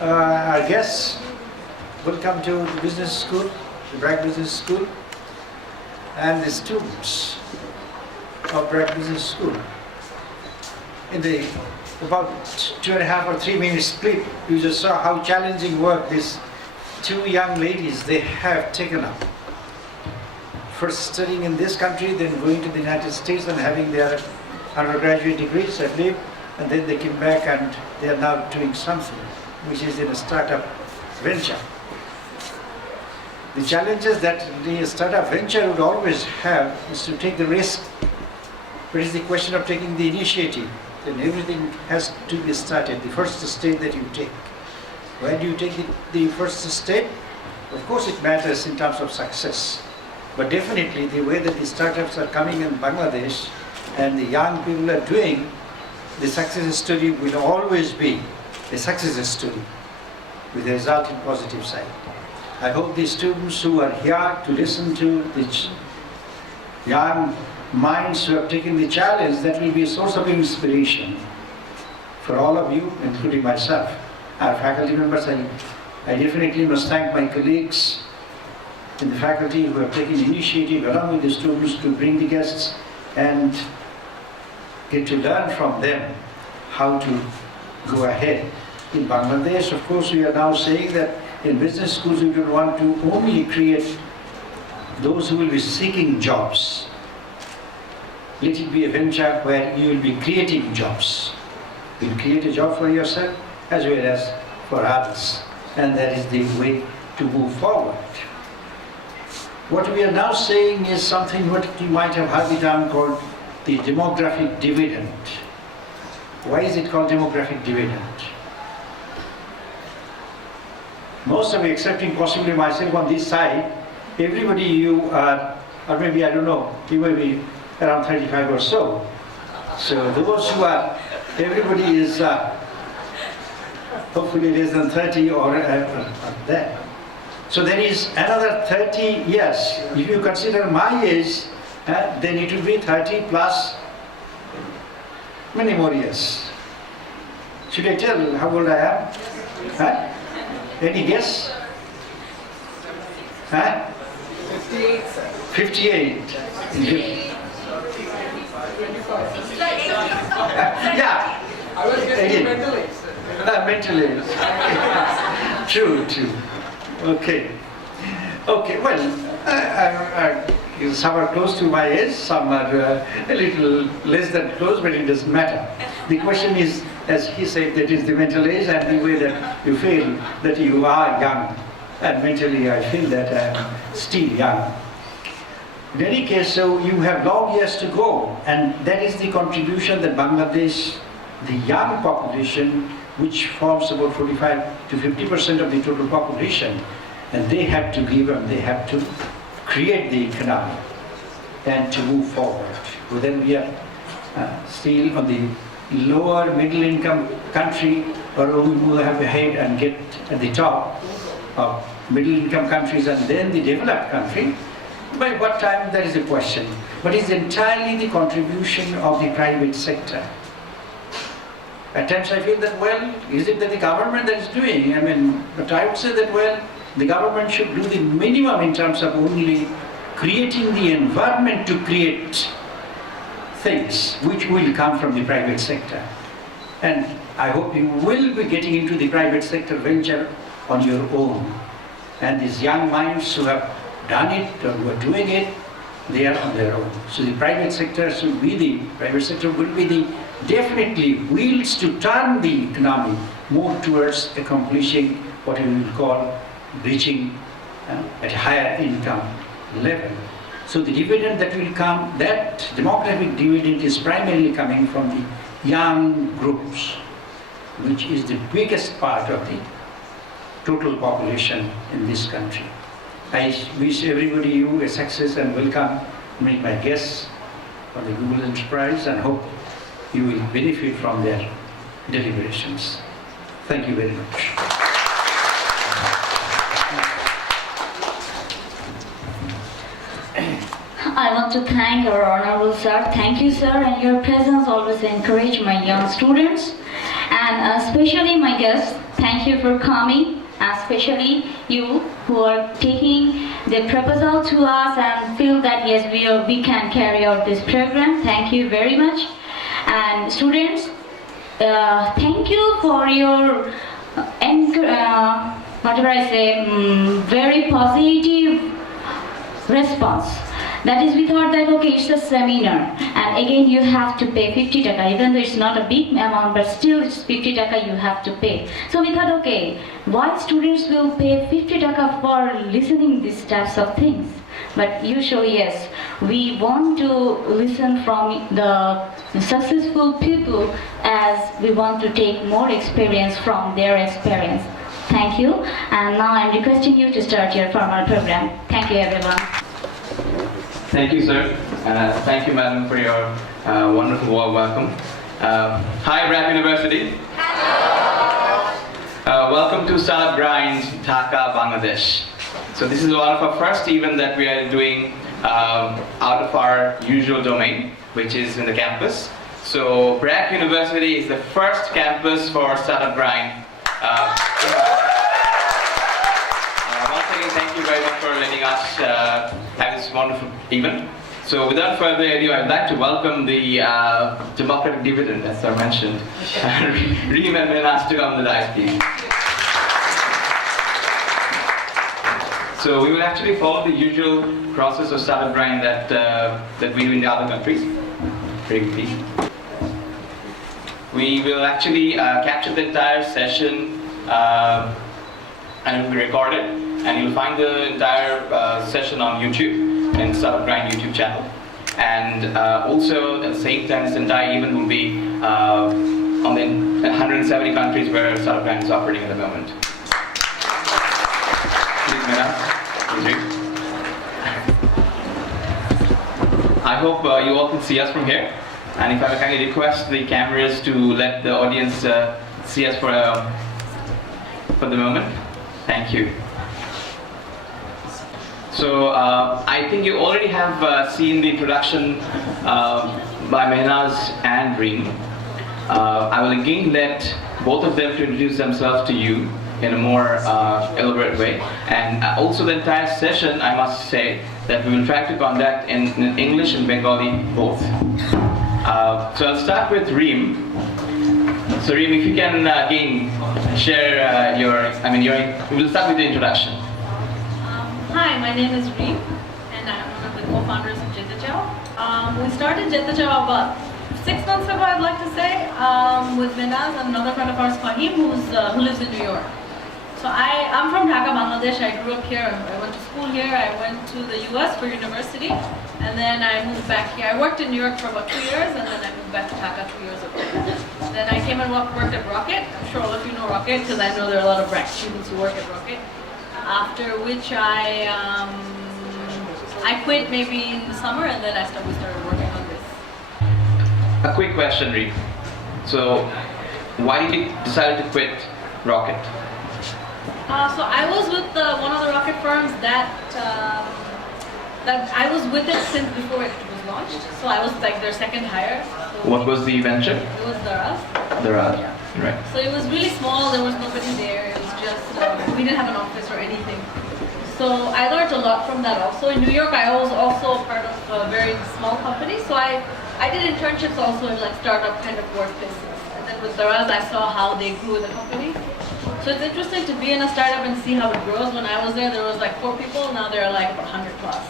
our guests, welcome to the business school, the Brac Business School, and the students of Brac Business School. In the about 2.5 or 3 minutes clip, you just saw how challenging work these two young ladies they have taken up. First studying in this country, then going to the United States and having their undergraduate degrees, I believe, and then they came back and they are now doing something which is in a startup venture. The challenges that the startup venture would always have is to take the risk, but it's the question of taking the initiative. Then everything has to be started, the first step that you take. When do you take the first step? Of course it matters in terms of success, but definitely the way that the startups are coming in Bangladesh and the young people are doing, the success story will always be a success story with a result in positive side. I hope the students who are here to listen to the young minds who have taken the challenge, that will be a source of inspiration for all of you, including myself. Our faculty members, I definitely must thank my colleagues in the faculty who have taken initiative along with the students to bring the guests and get to learn from them how to go ahead. In Bangladesh, of course, we are now saying that in business schools we don't want to only create those who will be seeking jobs. Let it be a venture where you will be creating jobs. You will create a job for yourself as well as for others. And that is the way to move forward. What we are now saying is something what you might have heard the term called the demographic dividend. Why is it called demographic dividend? Most of you, excepting possibly myself on this side, everybody you are, or maybe I don't know, you may be around 35 or so. So those who are, everybody is hopefully less than 30 or that. So there is another 30 years. If you consider my age, then it will be 30 plus many more years. Should I tell how old I am? Huh? Any guess? Huh? 58, sir. 58. Yeah. I was getting mental age, sir. Mental age. True. Okay. Well, some are close to my age, some are a little less than close, but it doesn't matter. The question is, as he said, that is the mental age and the way that you feel that you are young. And mentally I feel that I am still young. In any case, so you have long years to go, and that is the contribution that Bangladesh, the young population, which forms about 45 to 50% of the total population, and they have to give and they have to create the economy and to move forward. Whether we are still on the lower middle income country or we move ahead and get at the top of middle income countries and then the developed country, by what time that is a question. But it's entirely the contribution of the private sector. At times I feel that, well, is it that the government that is doing? But I would say that, well, the government should do the minimum in terms of only creating the environment to create things which will come from the private sector. And I hope you will be getting into the private sector venture on your own. And these young minds who have done it or who are doing it, they are on their own. So the private sector will be the definitely wheels to turn the economy more towards accomplishing what we will call reaching at a higher income level. So the dividend that will come, that demographic dividend is primarily coming from the young groups, which is the biggest part of the total population in this country. I wish everybody you a success and welcome my guests for the Google Enterprise and hope you will benefit from their deliberations. Thank you very much. I want to thank our honorable sir. Thank you, sir, and your presence always encourage my young students, and especially my guests. thank you for coming, especially you who are taking the proposal to us and feel that yes, we can carry out this program. Thank you very much. And students, thank you for your very positive response. That is, we thought that okay, it's a seminar, and again you have to pay 50 taka, even though it's not a big amount, but still it's 50 taka you have to pay. So we thought, okay, why students will pay 50 taka for listening these types of things? But you show yes, we want to listen from the successful people as we want to take more experience from their experience. Thank you, and now I'm requesting you to start your formal program. Thank you everyone. Thank you, sir. Thank you, madam, for your wonderful warm welcome. Hi, Brac University. Hello. Welcome to Startup Grind, Dhaka, Bangladesh. So this is one of our first event that we are doing out of our usual domain, which is in the campus. So Brac University is the first campus for Startup Grind. Once again, thank you very much for letting us have this wonderful event. So without further ado, I'd like to welcome the democratic dividend, as I mentioned, Reem and Mehnaz to come on the dais, please. So we will actually follow the usual process of startup grind that we do in the other countries. Very good, please. We will actually capture the entire session and it will be recorded, and you'll find the entire session on YouTube and Startup Grind YouTube channel. And also at the same time, this entire event will be on the 170 countries where Startup Grind is operating at the moment. Please, Mehnaz. I hope you all can see us from here, and if I may kindly request the cameras to let the audience see us for the moment. Thank you. So I think you already have seen the introduction by Mehnaz and Reem. I will again let both of them to introduce themselves to you in a more elaborate way. And also the entire session, I must say, that we will try to conduct in English and Bengali both. So I'll start with Reem. So Reem, if you can again share we'll start with the introduction. Hi, my name is Reem, and I'm one of the co-founders of Jetechao. We started Jetechao about 6 months ago, I'd like to say, with Mehnaz and another friend of ours, Fahim, who lives in New York. So I'm from Dhaka, Bangladesh. I grew up here. I went to school here. I went to the US for university, and then I moved back here. I worked in New York for about 2 years, and then I moved back to Dhaka 2 years ago. Then I came and worked at Rocket. I'm sure all of you know Rocket because I know there are a lot of Brac students who work at Rocket. After which I quit maybe in the summer, and then we started working on this. A quick question, Reem. So why did you decide to quit Rocket? So I was with one of the rocket firms that I was with it since before it was launched. So I was like their second hire. So what was the venture? It was Daraz. Daraz, yeah. Right. So it was really small. There was nobody there. It was just we didn't have an office or anything. So I learned a lot from that also. In New York, I was also part of a very small company. So I did internships also in like startup kind of workplaces. And then with Daraz, I saw how they grew the company. So it's interesting to be in a startup and see how it grows. When I was there was like 4 people. Now there are like 100 plus.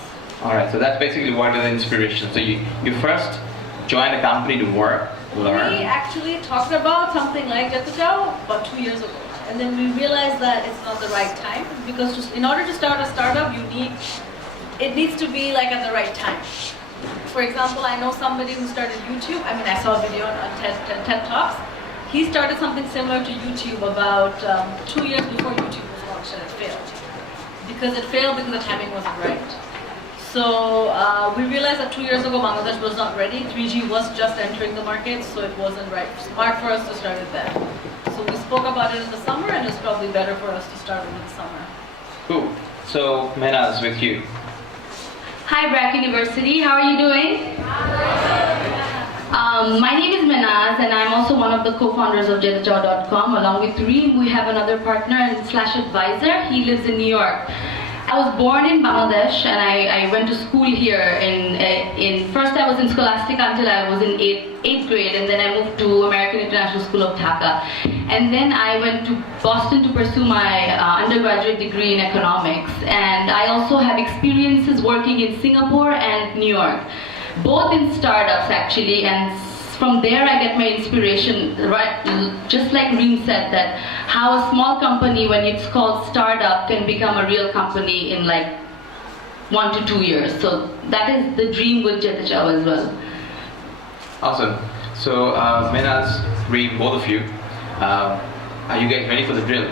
All right. So that's basically what is the inspiration. So you first joined a company to work, learn. We actually talked about something like Jetechao about 2 years ago. And then we realized that it's not the right time because in order to start a startup, it needs to be like at the right time. For example, I know somebody who started YouTube. I mean, I saw a video on TED Talks. He started something similar to YouTube about 2 years before YouTube was launched, and it failed. Because the timing wasn't right. So we realized that 2 years ago Bangladesh was not ready. 3G was just entering the market, so it wasn't smart for us to start it then. So we spoke about it in the summer, and it's probably better for us to start it in the summer. Cool. So Mehnaz, with you. Hi Brac University, how are you doing? My name is Mehnaz and I'm also one of the co-founders of Jetechao.com. Along with Reem, we have another partner and slash advisor. He lives in New York. I was born in Bangladesh and I went to school here first I was in Scholastic until I was in 8th grade, and then I moved to American International School of Dhaka. And then I went to Boston to pursue my undergraduate degree in economics. And I also have experiences working in Singapore and New York, both in startups actually, and from there I get my inspiration, right? Just like Reem said, that how a small company, when it's called startup, can become a real company in like 1 to 2 years. So that is the dream with Jetechao as well. Awesome. So Mehnaz, Reem, both of you, are you guys ready for the drill?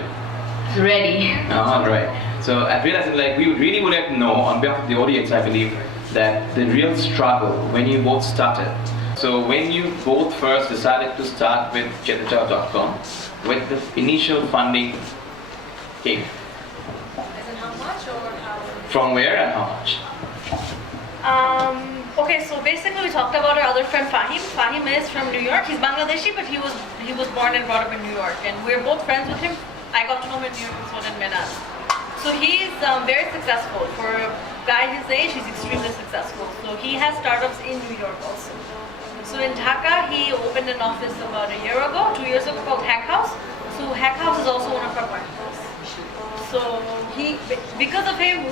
Ready. All right. So I realized like we really would like to know, on behalf of the audience, I believe, that the real struggle when you both started. So when you both first decided to start with Jetechao.com, with the initial funding came. As in how much or how? From where and how much? Okay, so basically we talked about our other friend Fahim. Fahim is from New York. He's Bangladeshi, but he was born and brought up in New York, and we're both friends with him. I got to know him in New York, so did Mehnaz. So he's very successful. For a guy his age, he's extremely successful. So he has startups in New York also. So in Dhaka, he opened an office about 2 years ago, called Hack House. So Hack House is also one of our partners. So because of him,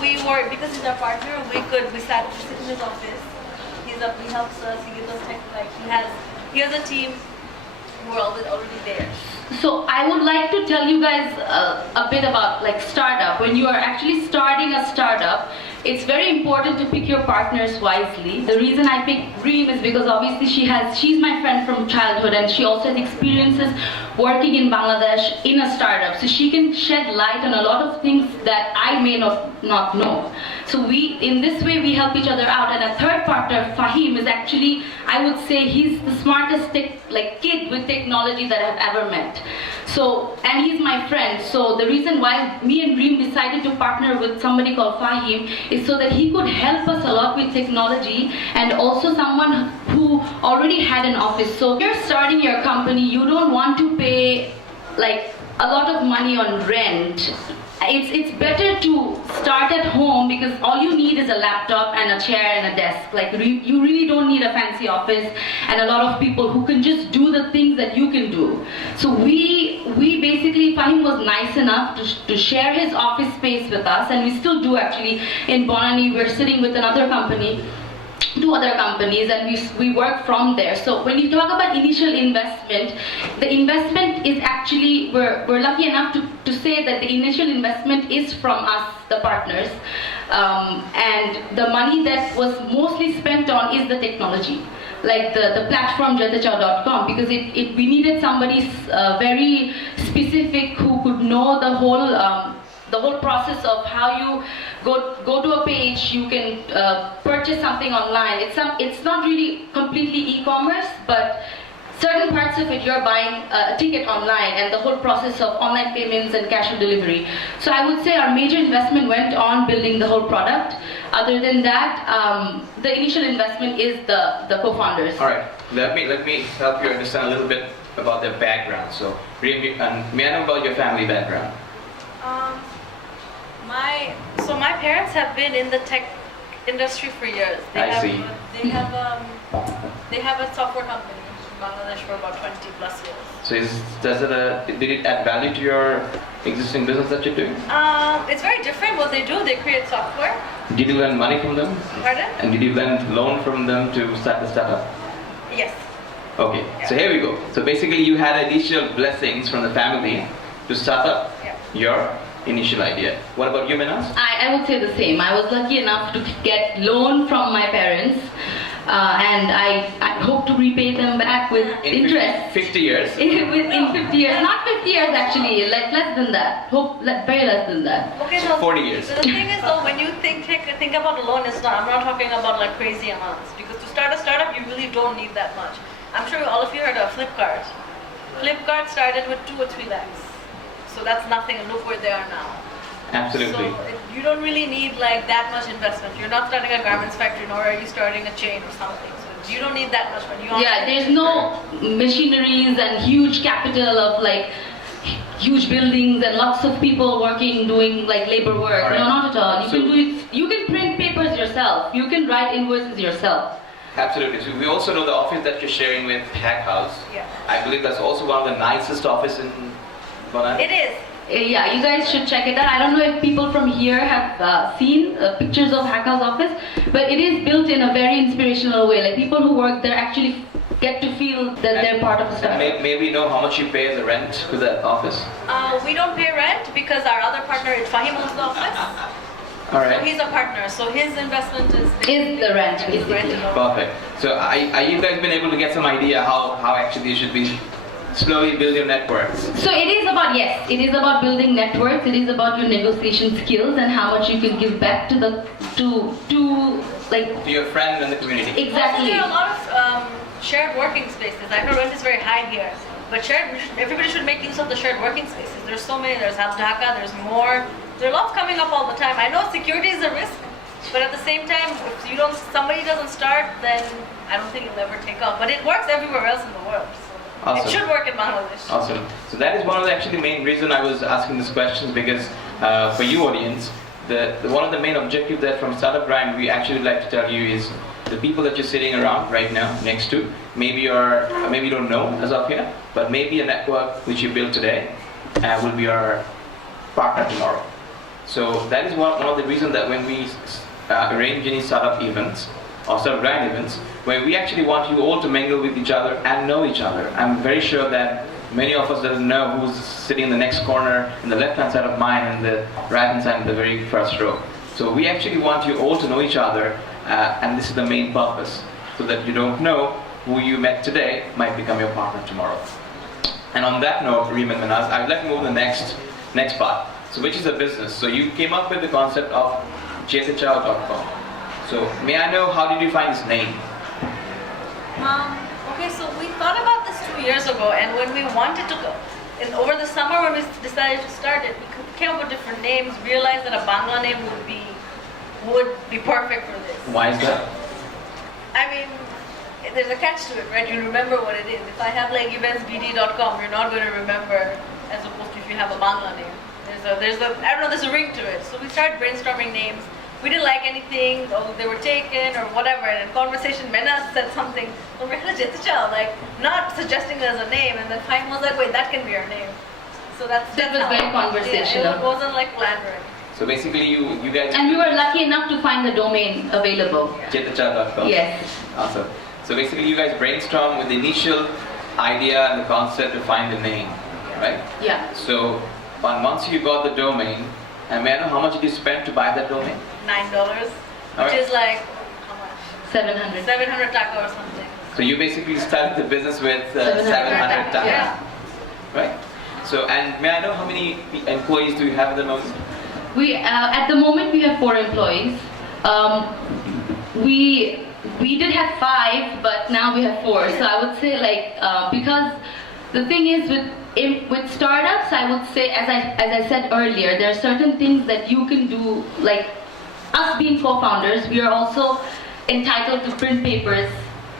because he's our partner, we sat in his office. He helps us. He gives us he has a team who are already there. So I would like to tell you guys a bit about like startup. When you are actually starting a startup, it's very important to pick your partners wisely. The reason I picked Reem is because obviously she's my friend from childhood, and she also has experiences working in Bangladesh in a startup. So she can shed light on a lot of things that I may not know. So in this way we help each other out. And a third partner, Fahim, is actually, I would say, he's the smartest kid with technology that I've ever met. So, and he's my friend. So the reason why me and Reem decided to partner with somebody called Fahim is so that he could help us a lot with technology, and also someone who already had an office. So if you're starting your company, you don't want to pay like a lot of money on rent. It's better to start at home, because all you need is a laptop and a chair and a desk. Like you really don't need a fancy office and a lot of people who can just do the things that you can do. So we basically, Fahim was nice enough to share his office space with us, and we still do actually. In Bonani, we're sitting with another company, 2 other companies, and we work from there. So when you talk about initial investment, the investment is actually, we're lucky enough to say that the initial investment is from us, the partners, and the money that was mostly spent on is the technology, like the platform Jetechao.com, because we needed somebody very specific who could know the whole process of how you go to a page, you can purchase something online. It's not really completely e-commerce, but certain parts of it you're buying a ticket online, and the whole process of online payments and cash on delivery. So I would say our major investment went on building the whole product. Other than that, the initial investment is the co-founders. All right, let me help you understand a little bit about their background. So Reem, may I know about your family background? My parents have been in the tech industry for years. They have a software company in Bangladesh for about 20 plus years. So did it add value to your existing business that you're doing? It's very different what they do. They create software. Did you lend money from them? Pardon? And did you lend loan from them to start the startup? Yes. Okay, Yeah. So here we go. So basically you had additional blessings from the family to start up your initial idea. What about you, Mehnaz? I would say the same. I was lucky enough to get loan from my parents, and I hope to repay them back with interest. 50 years? In 50 years. Not 50 years actually, like less than that. Very less than that. Okay, so 40 years. So the thing is though, when you think about a loan, I'm not talking about like crazy amounts, because to start a startup, you really don't need that much. I'm sure all of you heard of Flipkart. Flipkart started with 2 or 3 lakhs. So that's nothing, and look where they are now. Absolutely. So you don't really need like that much investment. You're not starting a garments factory, nor are you starting a chain or something. So You don't need that much money. Yeah, there's no machineries and huge capital of like huge buildings and lots of people working doing like labor work. Alright. No, not at all. You So- can do it. You can print papers yourself. You can write invoices yourself. Absolutely. So we also know the office that you're sharing with Hack House. Yeah. I believe that's also one of the nicest offices in Bonani. It is. Yeah, you guys should check it out. I don't know if people from here have seen pictures of Haka's office, but it is built in a very inspirational way. Like people who work there actually get to feel that they're part of the startup. May we know how much you pay as a rent to that office? We don't pay rent because our other partner is Fahim owns the office. All So right. he's a partner, so his investment is Is the rent, is rent. basically. Perfect. So are you guys been able to get some idea how actually you should be slowly build your networks? So it is about, yes, it is about building networks. It is about your negotiation skills and how much you can give back to the like To your friend and the community. exactly. Also, there are a lot of shared working spaces. I know rent is very high here, but everybody should make use of the shared working spaces. There's so many. There's Dhaka. There's more. There are lots coming up all the time. I know security is a risk, but at the same time, if somebody doesn't start, then I don't think it'll ever take off. But it works everywhere else in the world. So Awesome. it should work in Bangladesh. Awesome. So that is one of the actually main reason I was asking these questions, because for you audience, one of the main objectives that from Startup Grind we actually like to tell you is the people that you're sitting around right now next to, maybe you don't know as of yet, but maybe a network which you built today will be your partner tomorrow. So that is one of the reasons that when we arrange any startup events or startup grind events, where we actually want you all to mingle with each other and know each other. I'm very sure that many of us doesn't know who's sitting in the next corner, in the left-hand side of mine and the right-hand side in the very first row. So we actually want you all to know each other, and this is the main purpose, so that you don't know who you met today might become your partner tomorrow. And on that note, Reem and Mehnaz, I would like to move to the next part, so which is a business. So you came up with the concept of Jetechao.com. So may I know, how did you find this name? Okay, so we thought about this 2 years ago, and when we wanted to go, and over the summer when we decided to start it, we came up with different names, realized that a Bangla name would be perfect for this. Why is that? I mean, there's a catch to it, right? You remember what it is. If I have like eventsbd.com, you're not going to remember, as opposed to if you have a Bangla name. There's a ring to it. So we started brainstorming names. We didn't like anything, or they were taken, or whatever. And in conversation, Mehnaz said something, Jetechao, like not suggesting it as a name. And then Fahim was like, wait, that can be our name. So that was very conversational. Yeah, it wasn't like planned or anything. So basically you guys... And we were lucky enough to find the domain available. Jetechao.com. Yes. Awesome. So basically you guys brainstorm with the initial idea and the concept to find the name, right? Yeah. So once you got the domain, and may I know how much did you spend to buy that domain? $9, Alright. which is like, how much? 700. 700 taka or something. So you basically started the business with 700 taka, Yeah. right? So, and may I know how many employees do you have at the moment? We at the moment we have 4 employees. We did have 5, but now we have 4. So I would say like because the thing is with startups, I would say as I said earlier, there are certain things that you can do. Like us being co-founders, we are also entitled to print papers,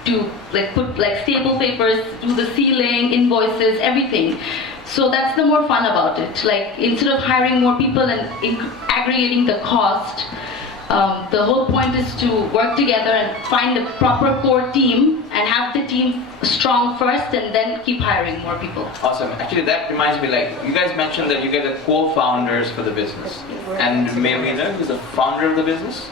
to like put like staple papers, do the sealing, invoices, everything. So that's the more fun about it. Like instead of hiring more people and aggregating the cost, the whole point is to work together and find the proper core team and have the team strong first and then keep hiring more people. Awesome. Actually, that reminds me, like, you guys mentioned that you guys are co-founders for the business. And may we know who's the founder of the business?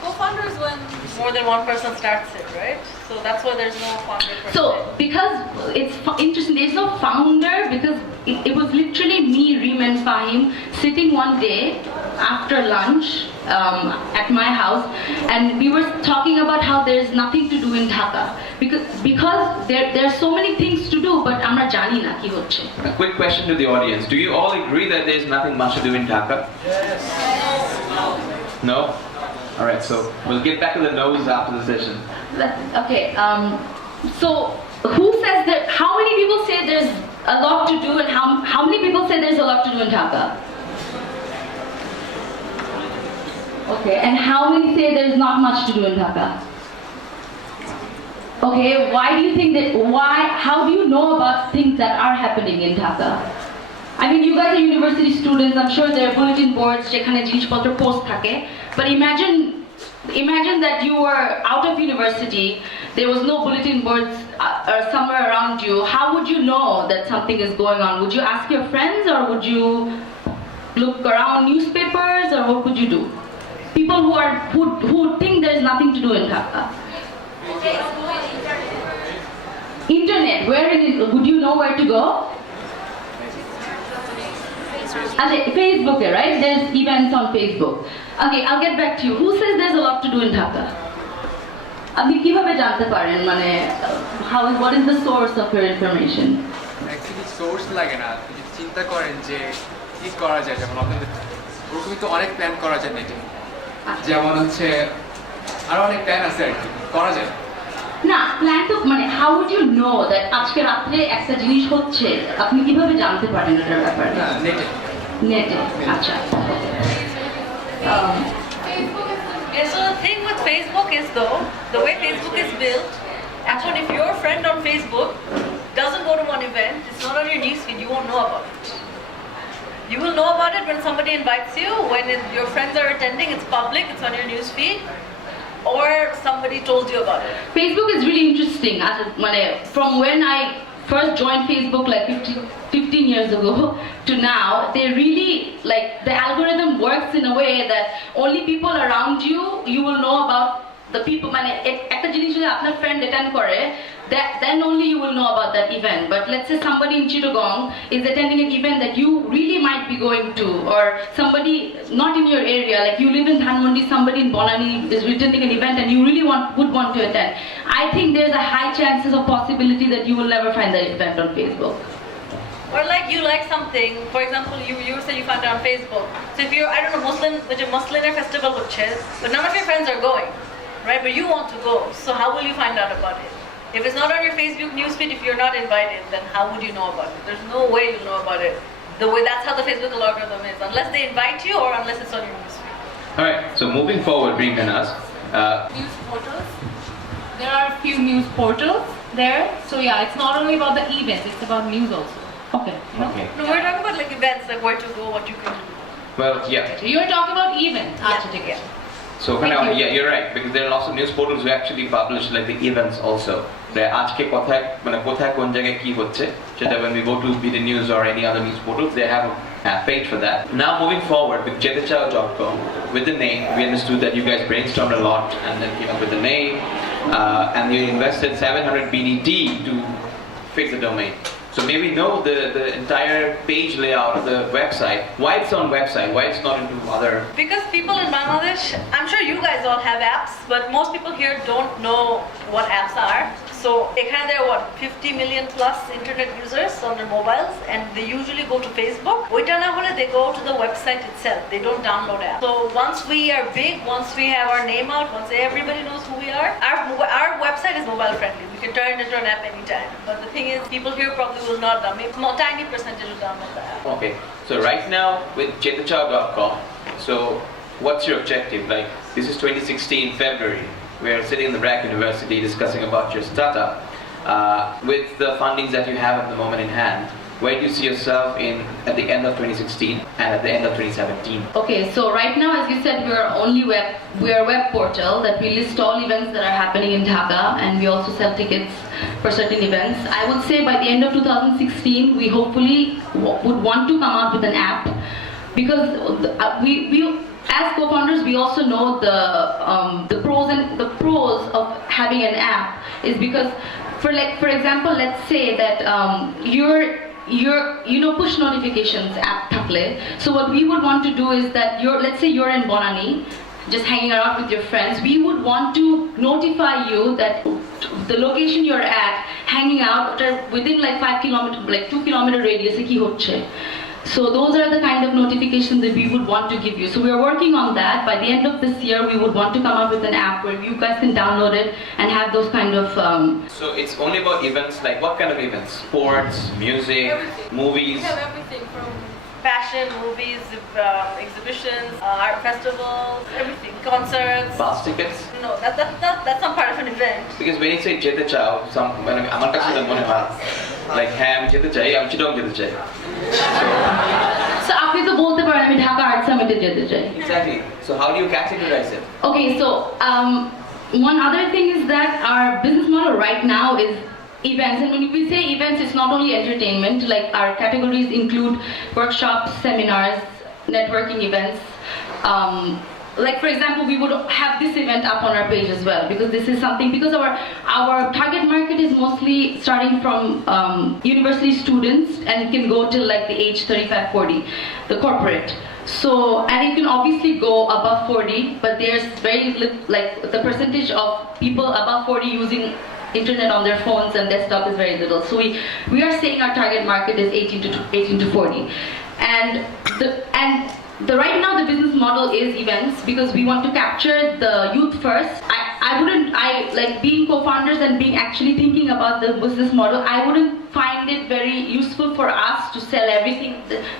Co-founder is when more than one person starts it, right? So that's why there's no founder per So se. because it's interesting, there's no founder because it was literally me, Reem and Fahim sitting one day after lunch at my house, and we were talking about how there's nothing to do in Dhaka because there are so many things to do, but amra jani na ki hocche. A quick question to the audience. Do you all agree that there's nothing much to do in Dhaka? Yes. No? Alright, so we'll get back to the no's after the session. Okay, so who says that, how many people say there's a lot to do and how many people say there's a lot to do in Dhaka? Okay, and how many say there's not much to do in Dhaka? Okay, why do you think that, how do you know about things that are happening in Dhaka? I mean, you guys are university students, I'm sure there are bulletin boards, যেখানে জিনিসপত্র post থাকে, but imagine that you were out of university, there was no bulletin boards somewhere around you. How would you know that something is going on? Would you ask your friends, or would you look around newspapers, or what would you do? People who think there's nothing to do in Dhaka. Internet, would you know where to go? Okay, Facebook, right? There's events on Facebook. Okay, I'll get back to you. Who says there's a lot to do in Dhaka? আপনি কিভাবে জানতে পারেন, মানে what is the source of your information? Actually source লাগে না, আপনি যদি চিন্তা করেন যে কি করা যায়, যেমন আপনাদের ওরকমই তো অনেক প্ল্যান করা যায় নেটে, যেমন হচ্ছে আরো অনেক প্ল্যান আছে আর কি করা যায় না। প্ল্যান তো মানে how would you know that আজকে রাত্রে একটা জিনিস হচ্ছে, আপনি কিভাবে জানতে পারেন এটার ব্যাপারে? না নেটে আচ্ছা। Yeah, so the thing with Facebook is though, the way Facebook is built, actually if your friend on Facebook doesn't go to one event, it's not on your newsfeed, you won't know about it. You will know about it when somebody invites you, when your friends are attending, it's public, it's on your newsfeed, or somebody told you about it. Facebook is really interesting. From when I first joined Facebook like 15 years ago to now, they really, like, the algorithm works in a way that only people around you will know about the people. একটা জিনিস যদি আপনার friend attend করে, then only you will know about that event. But let's say somebody in Chittagong is attending an event that you really might be going to, or somebody not in your area, like you live in Dhanmondi, somebody in Bolani is attending an event and you really would want to attend. I think there's a high chances of possibility that you will never find that event on Facebook. Or like you like something, for example, you say you found it on Facebook. So if you're, I don't know, Muslim festival হচ্ছে, but none of your friends are going, right? But you want to go, so how will you find out about it? If it's not on your Facebook newsfeed, if you're not invited, then how would you know about it? There's no way you'll know about it. That's how the Facebook algorithm is, unless they invite you or unless it's on your newsfeed. Alright, so moving forward, Reem Mehnaz, News portals. There are a few news portals there. So yeah, it's not only about the events, it's about news also. Okay. okay. No, we're talking about like events, like where to go, what you can do. Well, yeah. You're talking about events. Yeah. So kind of, yeah, you're right, because there are lots of news portals who actually publish like the events also. আজকে কোথায় কোন জায়গায় কি হচ্ছে সেটা when we go to BD News or any other news portals, they have a page for that. Now moving forward with Jetechao.com, with the name, we understood that you guys brainstormed a lot and then came up with the name, and you invested 700 BDT to fix the domain. So may we know the entire page layout of the website, why it's on website, why it's not into other... Because people in Bangladesh, I'm sure you guys all have apps, but most people here don't know what apps are. So there are 50 million plus internet users on their mobiles, and they usually go to Facebook. They go to the website itself. They don't download apps. So once we are big, once we have our name out, once everybody knows who we are, our website is mobile friendly. We can turn it into an app anytime. But the thing is, people here probably will not download. Maybe a tiny percentage will download the app. Okay, so right now with Jetechao.com, so what's your objective? Like, this is 2016 February. We are sitting in the Brac University discussing about your startup. With the fundings that you have at the moment in hand, where do you see yourself at the end of 2016 and at the end of 2017? Okay, so right now, as you said, we are a web portal that we list all events that are happening in Dhaka, and we also sell tickets for certain events. I would say by the end of 2016, we hopefully would want to come out with an app, because we as co-founders, we also know the pros of having an app is because, for example, let's say that your push notifications app থাকলে. So what we would want to do is that let's say you're in Bonani, just hanging around with your friends, we would want to notify you that the location you're at, hanging out within like 5 kilometer, like 2 kilometer radius কি হচ্ছে. So those are the kind of notifications that we would want to give you. So we are working on that. By the end of this year, we would want to come up with an app where you guys can download it and have those kind of... So it's only about events, like what kind of events? Sports, music, Everything. movies? We have everything from fashion, movies, exhibitions, art festivals, everything, concerts. Bus tickets? No, that's not part of an event. Because when you say Jetechao, আমার কাছে তো মনে হয় like হ্যাঁ আমি যেতে চাই, আমি চিটং যেতে চাই. So আপনি তো বলতে পারেন আমি ঢাকা আর্ট সামিটে যেতে চাই. Exactly. So how do you categorize it? Okay, so one other thing is that our business model right now is events, and when we say events, it's not only entertainment. Like our categories include workshops, seminars, networking events. Like for example, we would have this event up on our page as well, because this is something, because our target market is mostly starting from university students, and it can go till like the age 35-40, the corporate. So, and it can obviously go above 40, but there's very like the percentage of people above 40 using internet on their phones and desktop is very little. So we are saying our target market is 18 to 40, and right now the business model is events, because we want to capture the youth first. I like being co-founders and being actually thinking about the business model, I wouldn't find it very useful for us to sell everything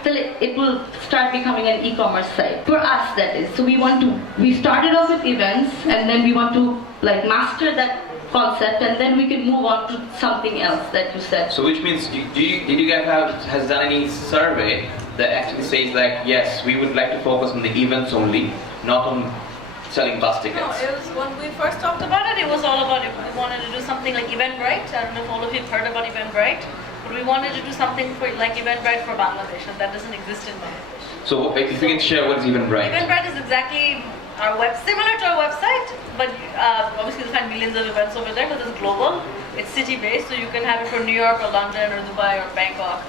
till it will start becoming an e-commerce site. For us, that is. So we started off with events, and then we want to like master that concept, and then we can move on to something else that you said. So which means, did you guys has done any survey that actually says like, yes, we would like to focus on the events only, not on selling bus No, tickets? it was when we first talked about it. It was all about if we wanted to do something like Eventbrite. I don't know if all of you have heard about Eventbrite, but we wanted to do something for like Eventbrite for Bangladesh, and that doesn't exist in Bangladesh. So if you can share what is Eventbrite? Eventbrite is exactly our similar to our website, but obviously you'll find millions of events over there because it's global. It's city-based, so you can have it for New York or London or Dubai or Bangkok.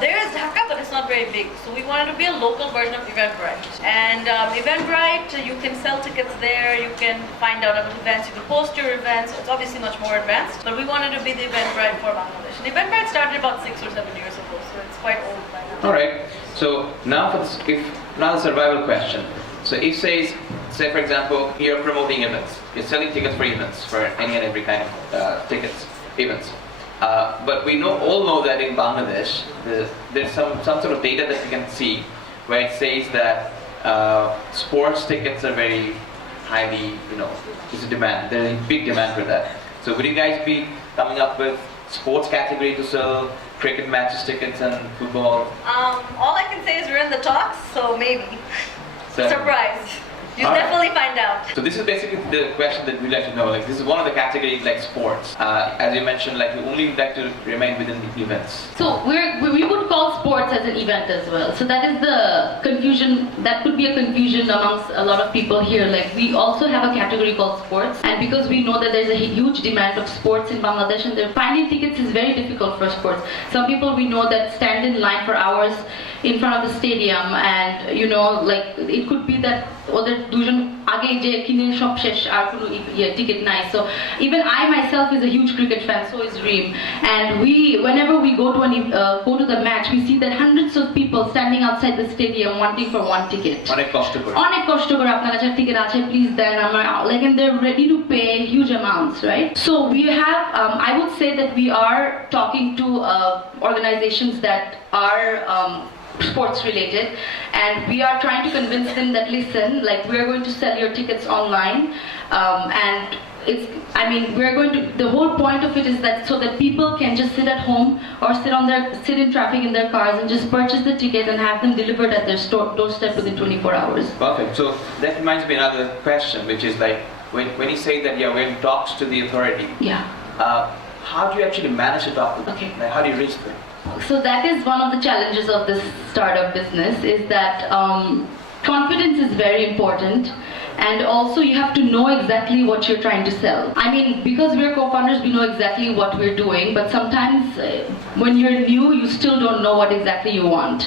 There is Dhaka, but it's not very big. So we wanted to be a local version of Eventbrite. And Eventbrite, you can sell tickets there, you can find out about events, you can post your events. It's obviously much more advanced, but we wanted to be the Eventbrite for Bangladesh. And Eventbrite started about 6 or 7 years ago, so it's quite old by now. All right. So now for this, now the survival question. So if say for example, you're promoting events, you're selling tickets for events, for any and every kind of events. But we all know that in Bangladesh, there's some sort of data that we can see where it says that sports tickets are very highly, there's a demand. There's a big demand for that. So would you guys be coming up with sports category to sell cricket matches tickets and football? All I can say is we're in the talks, so maybe. So, Surprise. You'll All right. definitely find out. So this is basically the question that we'd like to know. Like this is one of the categories like sports. As you mentioned, like you only like to remain within the events. So we would call sports as an event as well. So that is the confusion. That could be a confusion amongst a lot of people here. Like we also have a category called sports, and because we know that there's a huge demand of sports in Bangladesh, and finding tickets is very difficult for sports. Some people we know that stand in line for hours in front of the stadium, and like it could be that ওদের দুজন আগে যে কিনে সব শেষ আর কোনো ticket নাই. So even I myself is a huge cricket fan, so is Reem, and whenever we go to the match, we see that hundreds of people standing outside the stadium wanting for one ticket. অনেক কষ্ট করে আপনার কাছে ticket আছে please দেন আমার, like, and they're ready to pay huge amounts, right? So we have I would say that we are talking to organizations that are sports related, and we are trying to convince them that listen, like we are going to sell your tickets online, and we're going to, the whole point of it is that so that people can just sit at home or sit in traffic in their cars and just purchase the ticket and have them delivered at their doorstep within 24 hours. Perfect. So that reminds me another question, which is like when you say that we're in talks to the authority. Yeah. How do you actually manage to talk to them? Okay. Like, how do you reach them? So that is one of the challenges of this startup business, is that confidence is very important, and also you have to know exactly what you're trying to sell. I mean, because we're co-founders, we know exactly what we're doing, but sometimes when you're new, you still don't know what exactly you want.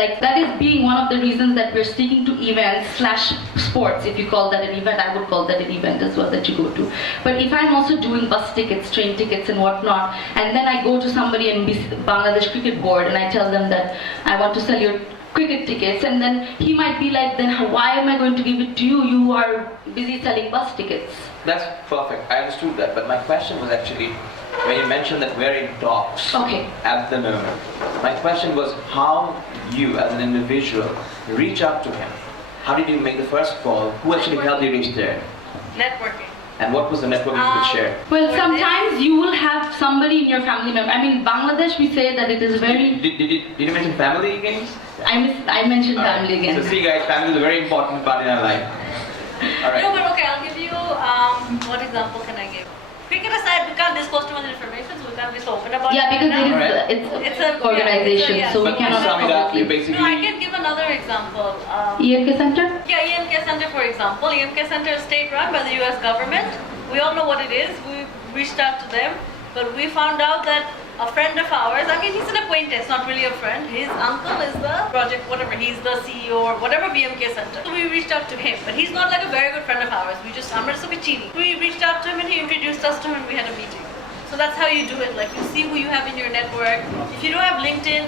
Like that is being one of the reasons that we're sticking to events/sports. If you call that an event, I would call that an event as well that you go to. But if I'm also doing bus tickets, train tickets and whatnot, and then I go to somebody in Bangladesh Cricket Board and I tell them that I want to sell your cricket tickets, and then he might be like, then why am I going to give it to you? You are busy selling bus tickets. That's perfect. I understood that, but my question was actually when you mentioned that we're in talks Okay. at the moment. My question was how you as an individual reach out to him? How did you make the first call? Who actually helped you reach there? Networking. And what was the networking you could share? Well, sometimes you will have somebody in your family member. I mean, Bangladesh, we say that it is very. Did you mention family again? I mentioned family again. So see guys, family is a very important part in our life. Alright. No, but okay, I'll give you, what example can I give? Cricket aside, we can't disclose too much information, so we can't be so open about Yeah, it. because now. it's an organization, yeah. so we But cannot sum it up, you publicly. basically. No, I can give another example. EFK Center? Yeah, EMK Center, for example. EMK Center is state run by the US government. We all know what it is. We reached out to them, but we found out that a friend of ours, I mean, he's an acquaintance, not really a friend. His uncle is the project, whatever, he's the CEO or whatever BMK Center. So we reached out to him, but he's not like a very good friend of ours. I'm just a bit cheating. We reached out to him and he introduced us to him and we had a meeting. So that's how you do it. Like, you see who you have in your network. If you don't have LinkedIn,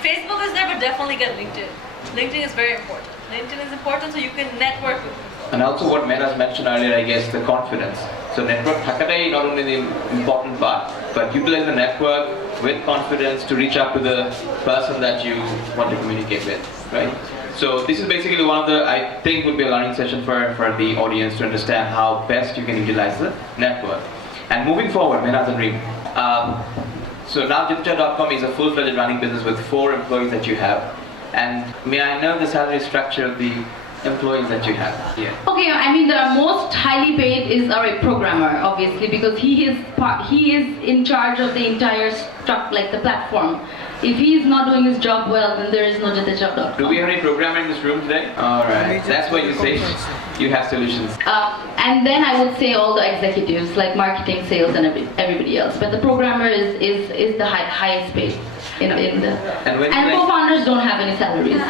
Facebook is there, but definitely get LinkedIn. LinkedIn is very important. LinkedIn is important so you can network with people. And also what Mehnaz mentioned earlier, I guess, the confidence. So network thakatai not only the important part, but utilize the network with confidence to reach out to the person that you want to communicate with, right? So this is basically one of the, I think would be a learning session for the audience to understand how best you can utilize the network. And moving forward, Mehnaz and Reem, so now Jetechao.com is a full-fledged running business with 4 employees that you have. And may I know the salary structure of the employees that you have here? Okay, I mean the most highly paid is our programmer, obviously, because he is in charge of the entire like the platform. If he is not doing his job well, then there is no Jetechao.com. Do we have any programmer in this room today? Alright, that's why you say you have solutions. And then I would say all the executives like marketing, sales, and everybody else. But the programmer is the highest paid in the. And co-founders don't have any salaries.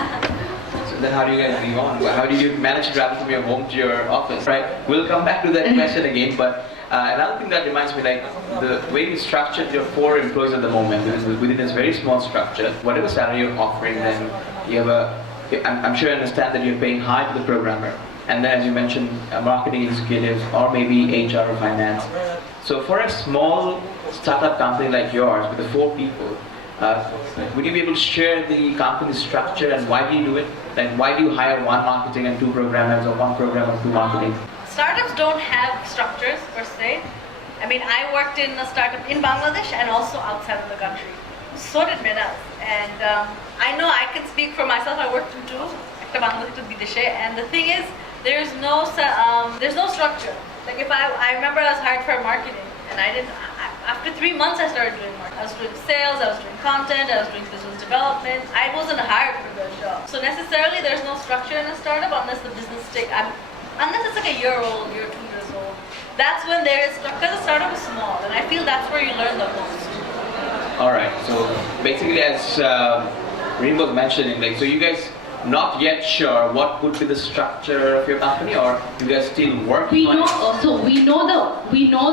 So then how do you guys live on? How do you manage to travel from your home to your office, right? We'll come back to that question again, but another thing that reminds me, like the way you structured your 4 employees at the moment, within this very small structure, whatever salary you're offering, then you have I'm sure you understand that you're paying high to the programmer. And then as you mentioned, marketing executives or maybe HR or finance. So for a small startup company like yours with the 4 people, would you be able to share the company structure and why do you do it? Like why do you hire 1 marketing and 2 programmers or 1 programmer, 2 marketing? Startups don't have structures per se. I mean, I worked in a startup in Bangladesh and also outside of the country. So did Mehnaz. And I know I can speak for myself. I worked in 2, and the thing is, there's no structure. Like if I remember I was hired for marketing, and after 3 months I started doing marketing. I was doing sales, I was doing content, I was doing business development. I wasn't hired for the job. So necessarily there's no structure in a startup unless the business unless it's like a year old, 2 years old. That's when there is structure, because the startup is small, and I feel that's where you learn the most. Alright, so basically as Reem was mentioning, like, so you guys not yet sure what would be the structure of your company, or you guys still working on it? So we know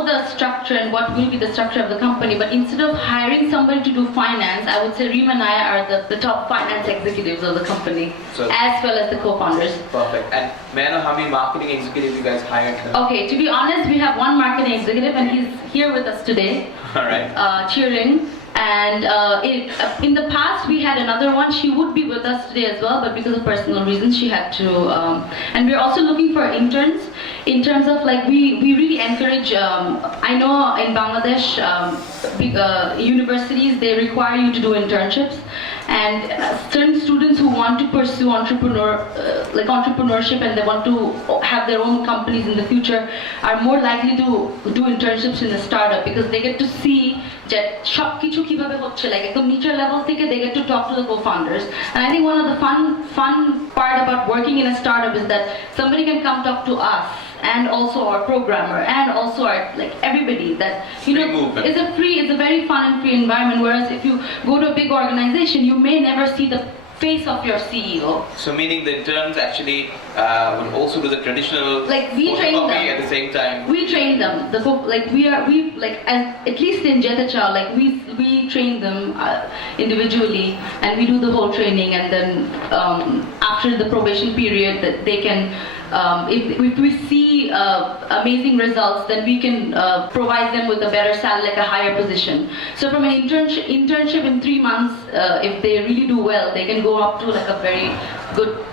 the structure and what will be the structure of the company, but instead of hiring somebody to do finance, I would say Reem and I are the top finance executives of the company, as well as the co-founders. Perfect. And may I know how many marketing executives you guys hired? Okay, to be honest, we have 1 marketing executive and he's here with us today. Alright. Cheering. And in the past we had another one. She would be with us today as well, but because of personal reasons she had to. And we're also looking for interns. In terms of like we really encourage. I know in Bangladesh, universities they require you to do internships, and certain students who want to pursue entrepreneurship and they want to have their own companies in the future are more likely to do internships in the startup because they get to see that সবকিছু কিভাবে হচ্ছে, like একদম নিচের level থেকে they get to talk to the co-founders. And I think one of the fun part about working in a startup is that somebody can come talk to us and also our programmer and also our like everybody, that you know it's a very fun and free environment, whereas if you go to a big organization you may never see the face of your CEO. So meaning the interns actually would also do the traditional like we train them at the same time. We train them. At least in Jetechao, like we train them individually, and we do the whole training, and then after after the probation period that they can, if we see amazing results, then we can provide them with a better salary, like a higher position. So from an internship in 3 months, if they really do well, they can go up to like a very good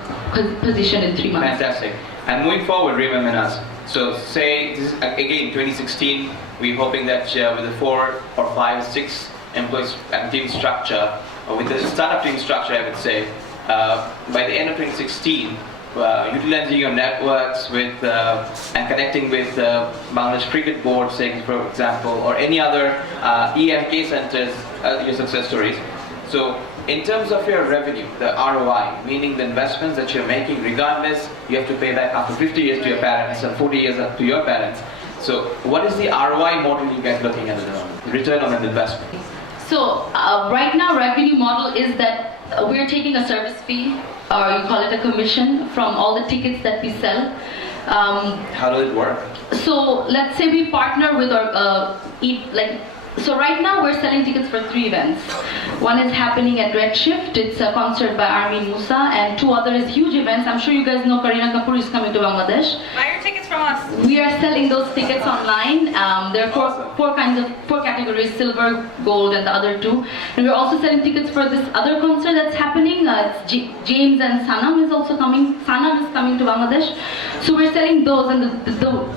position in 3 months. Fantastic. And moving forward, Reem and Mehnaz, so say this is again 2016. We're hoping that with the 4 or 5, 6 employees and team structure, or with the startup team structure, I would say, by the end of 2016, utilizing your networks with and connecting with Bangladesh Cricket Board, say for example, or any other EMK centers, your success stories. So in terms of your revenue, the ROI, meaning the investments that you're making, regardless, you have to pay back after 50 years to your parents and 40 years to your parents. So what is the ROI model you guys looking at the moment? Return on an investment. So right now, revenue model is that we're taking a service fee, or you call it a commission, from all the tickets that we sell. How does it work? So let's say we partner with our so right now we're selling tickets for 3 events. One is happening at Red Shift, it's a concert by Armin Musa, and 2 other is huge events. I'm sure you guys know Kareena Kapoor is coming to Bangladesh. Buy your tickets from us. We are selling those tickets online. There are four categories: silver, gold, and the other 2. And we're also selling tickets for this other concert that's happening. It's James and Sanam is also coming. Sanam is coming to Bangladesh. So we're selling those, and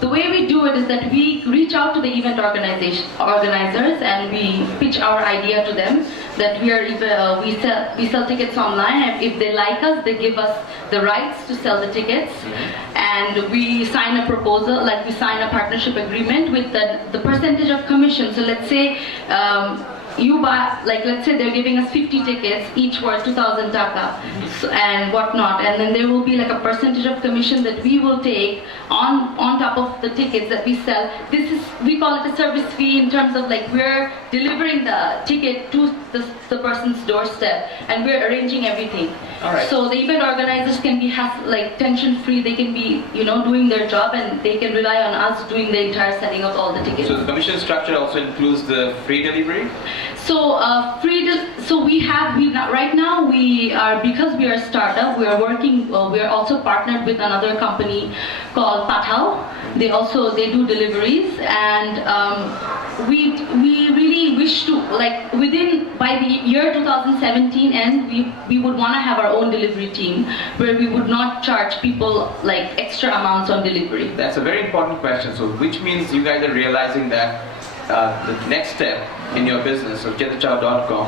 the way we do it is that we reach out to the event organizers and we pitch our idea to them that we sell tickets online, and if they like us, they give us the rights to sell the tickets, and we sign a proposal, like we sign a partnership agreement with the percentage of commission. So let's say you buy, like let's say they're giving us 50 tickets, each worth 2,000 Dhaka and whatnot, and then there will be like a percentage of commission that we will take on top of the tickets that we sell. We call it a service fee, in terms of like we're delivering the ticket to the person's doorstep and we're arranging everything. All right. So the event organizers can be tension free, they can be doing their job, and they can rely on us doing the entire selling of all the tickets. So the commission structure also includes the free delivery? So right now we are, because we are a startup, we are working. We are also partnered with another company called Pathao. They do deliveries, and we really wish to, like, by the year 2017 end, we would want to have our own delivery team where we would not charge people like extra amounts on delivery. That's a very important question. So which means you guys are realizing that the next step in your business of Jetechao.com,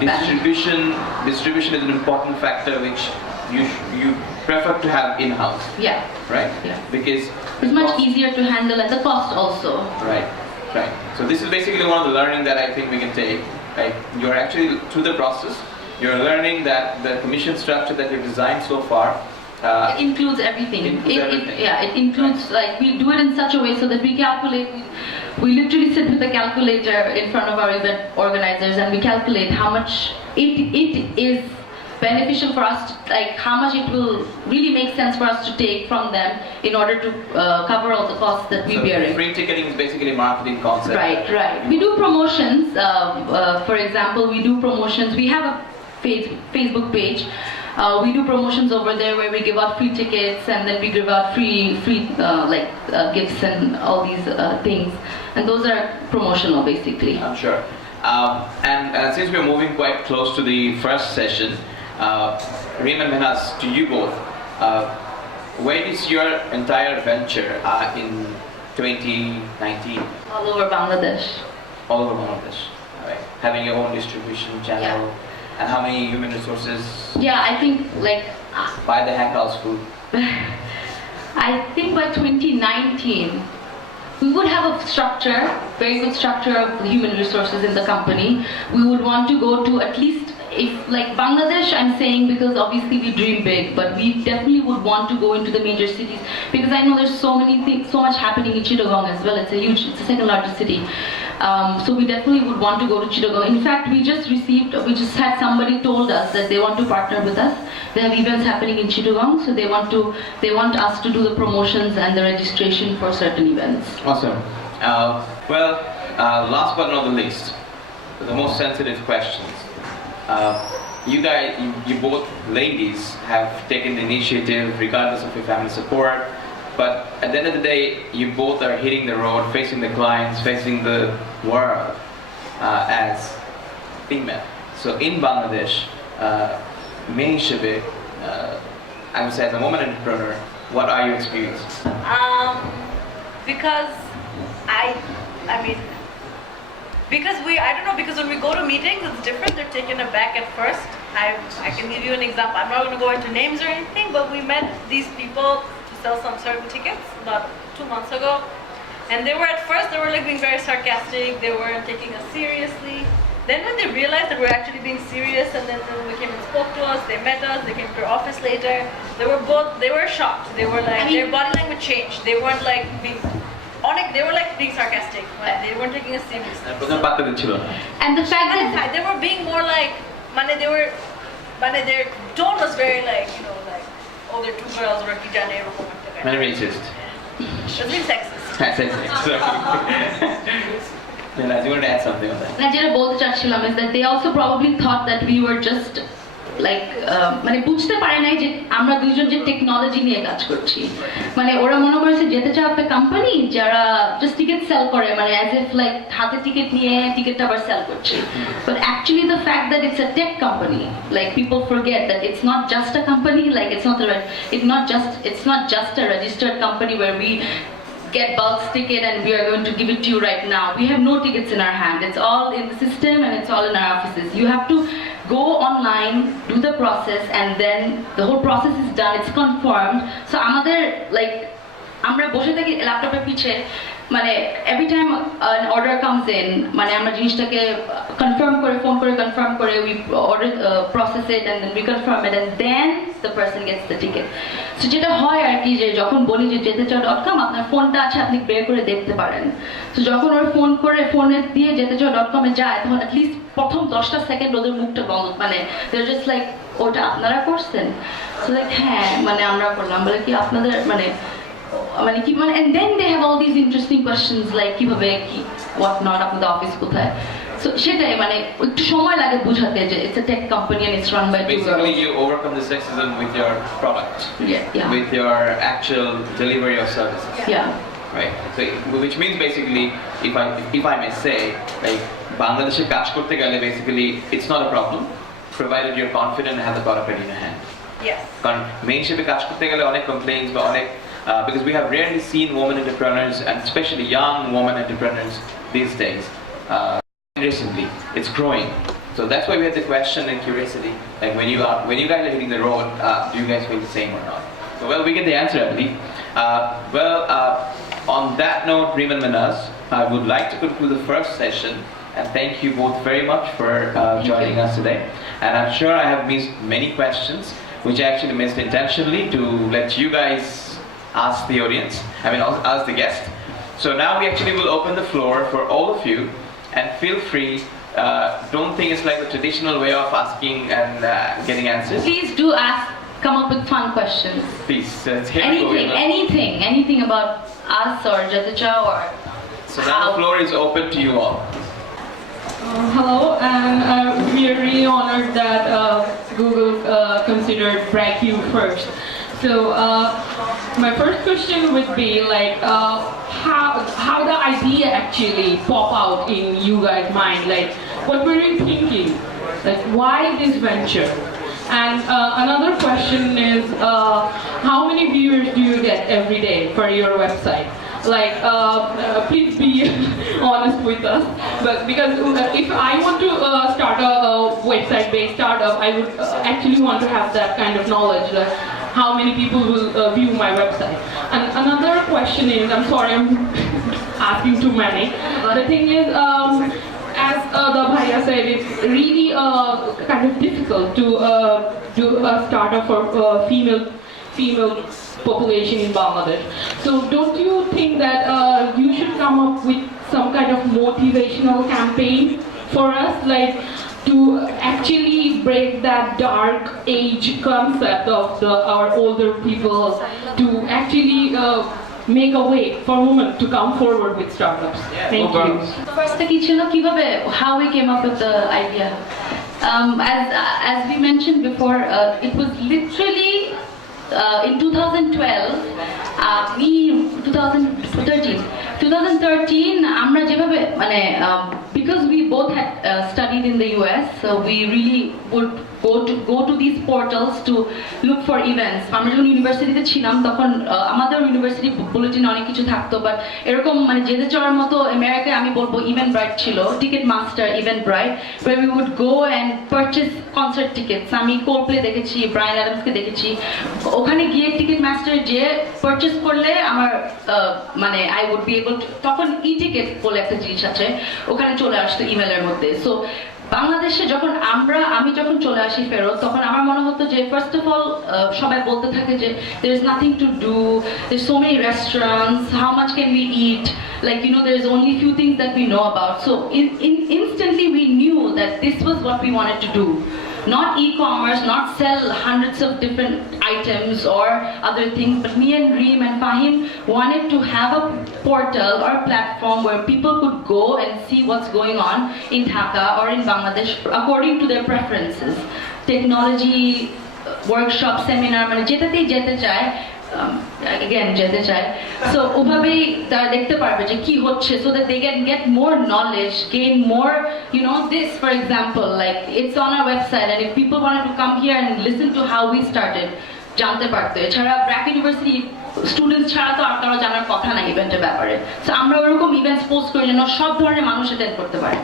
distribution is an important factor which you prefer to have in-house. Yeah. Right? Yeah. Because it's much easier to handle, and the cost also. Right. So this is basically one of the learning that I think we can take. Like, you're actually through the process, you're learning that the commission structure that you've designed so far it includes everything. It includes, like, we do it in such a way so that we calculate. We literally sit with a calculator in front of our event organizers, and we calculate how much it is beneficial for us, like how much it will really make sense for us to take from them in order to cover all the costs that we're bearing. Free ticketing is basically a marketing concept. Right. We do promotions. For example, we do promotions. We have a Facebook page. We do promotions over there where we give out free tickets, and then we give out free gifts and all these things. And those are promotional, basically. I'm sure. And since we're moving quite close to the first session, Reem and Mehnaz, to you both, where is your entire venture in 2019? All over Bangladesh. All over Bangladesh. All right. Having your own distribution channel. Yeah. And how many human resources? Yeah, I think Buy the house food. I think by 2019, we would have a structure, very good structure of human resources in the company. We would want to go to at least, if like Bangladesh, I'm saying because obviously we dream big, but we definitely would want to go into the major cities, because I know there's so many things, so much happening in Chittagong as well. It's the second largest city. So we definitely would want to go to Chittagong. In fact, we just had somebody told us that they want to partner with us. They have events happening in Chittagong, so they want us to do the promotions and the registration for certain events. Awesome. Last but not the least, the most sensitive questions. you guys, you both ladies have taken the initiative regardless of your family support. But at the end of the day, you both are hitting the road, facing the clients, facing the world as female. So in Bangladesh, main হিসেবে, I would say as a woman entrepreneur, what are your experiences? Because I don't know, because when we go to meetings, it's different. They're taken aback at first. I can give you an example. I'm not going to go into names or anything, but we met these people to sell some certain tickets about 2 months ago. And they were, at first, they were like being very sarcastic. They weren't taking us seriously. Then when they realized that we're actually being serious, and then when we came and spoke to us, they met us, they came to our office later, they were shocked. They were like, their body language changed. They weren't like they were like being sarcastic. They weren't taking us seriously. And the fact that they were being more like, their tone was very like, oh, they're two girls, or kijane, Very racist. It was being sexist. Mehnaz, you want to add something on that? না যেটা বলতে চাচ্ছিলাম is that they also probably thought that we were just like মানে বুঝতে পারে নাই যে আমরা দুইজন যে টেকনোলজি নিয়ে কাজ করছি, মানে ওরা মনে করেছে Jetechao একটা কোম্পানি যারা জাস্ট টিকেট সেল করে, মানে as if like হাতে টিকেট নিয়ে টিকেটটা আবার সেল করছে. But actually the fact that it's a tech company, like people forget that it's not just a company, like it's not just a registered company where we get bulk ticket and we are going to give it to you right now. We have no tickets in our hand. It's all in the system and it's all in our offices. You have to go online, do the process, and then the whole process is done. It's confirmed. So আমাদের like আমরা বসে থাকি ল্যাপটপের পিছে, মানে every time an order comes in, মানে আমরা জিনিসটাকে confirm করে ফোন করে confirm করে we order process it and then we confirm it and then the person gets the ticket. So যেটা হয় আর কি, যে যখন বলি যে jetechao.com আপনার ফোনটা আছে, আপনি বের করে দেখতে পারেন. তো যখন ওরা ফোনে দিয়ে jetechao.com এ যায়, তখন at least প্রথম 10টা সেকেন্ড ওদের মুখটা বন্ধ, মানে they're just like, ওটা আপনারা করছেন? So like হ্যাঁ, মানে আমরা করলাম, বলে কি আপনাদের মানে কি মানে, and then they have all these interesting questions like কিভাবে কি what not, আপনাদের অফিস কোথায়. So সেটাই মানে একটু সময় লাগে বোঝাতে যে it's a tech company and it's run by two girls. Basically you overcome the sexism with your product. Yeah. With your actual delivery of services. Yeah. Right. So which means basically, if I may say, like Bangladeshe কাজ করতে গেলে basically it's not a problem provided you're confident and have the product ready in your hand. Yes. কারণ main হিসেবে কাজ করতে গেলে অনেক complaints বা অনেক because we have rarely seen women entrepreneurs, and especially young women entrepreneurs these days. Recently, it's growing. So that's why we had the question and curiosity, like when you guys are hitting the road, do you guys feel the same or not? So well, we get the answer, I believe. On that note, Reem and Mehnaz, I would like to conclude the first session and thank you both very much for joining us today. And I'm sure I have missed many questions, which I actually missed intentionally to let you guys ask the audience, ask the guest. So now we actually will open the floor for all of you, and feel free, don't think it's like the traditional way of asking and getting answers. Please do ask, come up with fun questions. Please, Anything about us or Jetechao or so now the floor is open to you all. Hello, and we are really honored that Google considered Brac you first. So my first question would be like, how the idea actually pop out in you guys' mind? Like, what were you thinking? Like, why this venture? And another question is, how many viewers do you get every day for your website? Like, please be honest with us. But because if I want to start a website-based startup, I would actually want to have that kind of knowledge. Like, how many people will view my website? And another question is, I'm sorry, I'm asking too many. The thing is, as the Bhaiya said, it's really kind of difficult to do a startup for female population in Bangladesh. So don't you think that you should come up with some kind of motivational campaign for us, like to actually break that dark age concept of our older people, to actually make a way for women to come forward with startups? Thank you. First কি ছিল, কিভাবে how we came up with the idea? As we mentioned before, it was literally in 2012, me 2013 আমরা যেভাবে মানে because we both had studied in the US, so we really would go to these portals to look for events. আমরা যখন ইউনিভার্সিটিতে ছিলাম তখন আমাদের university bulletin অনেক কিছু থাকতো, বাট এরকম মানে জেটেচাওর মতো আমেরিকায় আমি বলবো ইভেন্ট ব্রাইট ছিল, ticket master event bright, where we would go and purchase concert tickets. আমি কোল্ডপ্লে দেখেছি, ব্রায়ান অ্যাডামসকে দেখেছি, ওখানে গিয়ে টিকিট মাস্টার যে পারচেস করলে আমার মানে আই উড বি এবল, তখন ই টিকেট বলে একটা জিনিস আছে, ওখানে চলে আসতো ইমেলের মধ্যে। সো বাংলাদেশে যখন আমি যখন চলে আসি ফেরত, তখন আমার মনে হতো যে ফার্স্ট অফ অল সবাই বলতে থাকে যে there is nothing to do, there's so many restaurants, how much can we eat, like you know there's only few things that we know about. So instantly we knew that this was what we wanted to do, not e-commerce, not sell hundreds of different items or other things, but me and Reem and Fahim wanted to have a portal or platform where people could go and see what's going on in Dhaka or in Bangladesh according to their preferences. Technology, workshop, seminar, মানে যেটাতেই যেতে চায়, again যেতে চায়, so ওভাবেই তারা দেখতে পারবে যে কি হচ্ছে, so that they can get more knowledge, gain more, you know, this for example, like it's on our website, and if people wanted to come here and listen to how we started, জানতে পারতো। এছাড়া BRAC university students ছাড়া তো আর কারো জানার কথা না ইভেন্টের ব্যাপারে, সো আমরা ওরকম ইভেন্টস পোস্ট করি যেন সব ধরনের মানুষ অ্যাটেন্ড করতে পারে।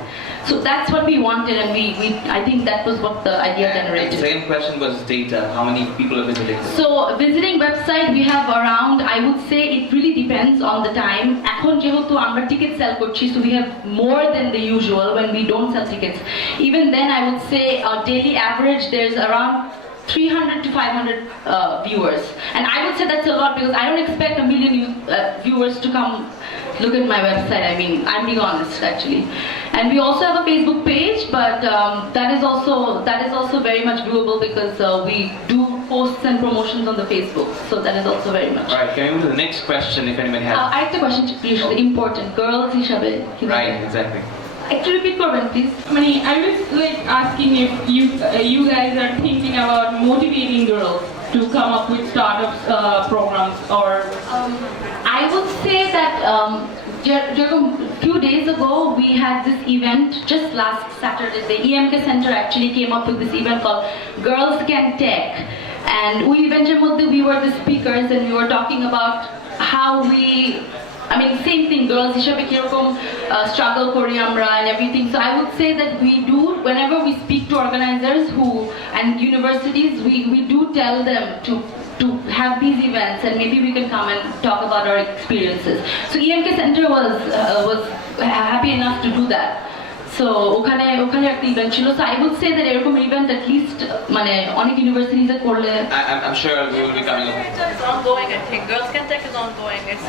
So that's what we wanted, and we I think that was what the idea generated. The same question was data. How many people are visiting? So visiting website we have around, I would say it really depends on the time. এখন যেহেতু আমরা ticket sell করছি, so we have more than the usual when we don't sell tickets. Even then I would say our daily average there's around 300 to 500 viewers, and I would say that's a lot because I don't expect a million viewers to come look at my website. I mean, I'm being honest actually. And we also have a Facebook page, but that is also very much doable because we do posts and promotions on the Facebook, so that is also very much. All right, can we move to the next question if anybody has? I have a question to you, important girls হিসাবে Right, exactly. একটু repeat করবেন please. I was like asking if you guys are thinking about motivating girls to come up with startups programs, or I would say that few days ago we had this event just last Saturday. The EMK Center actually came up with this event called Girls Can Tech, and we we were the speakers and we were talking about how I mean, same thing, girls হিসাবে কিরকম struggle করি আমরা and everything. So I would say that we do, whenever we speak to organizers and universities, we do tell them to have these events, and maybe we can come and talk about our experiences. So EMK Center was happy enough to do that. So ওখানে একটা event ছিল, so I would say that এরকম event at least মানে অনেক ইউনিভার্সিটিতে করলে I'm sure we will be coming up. It's ongoing, I think. Girls Can Tech is ongoing. It's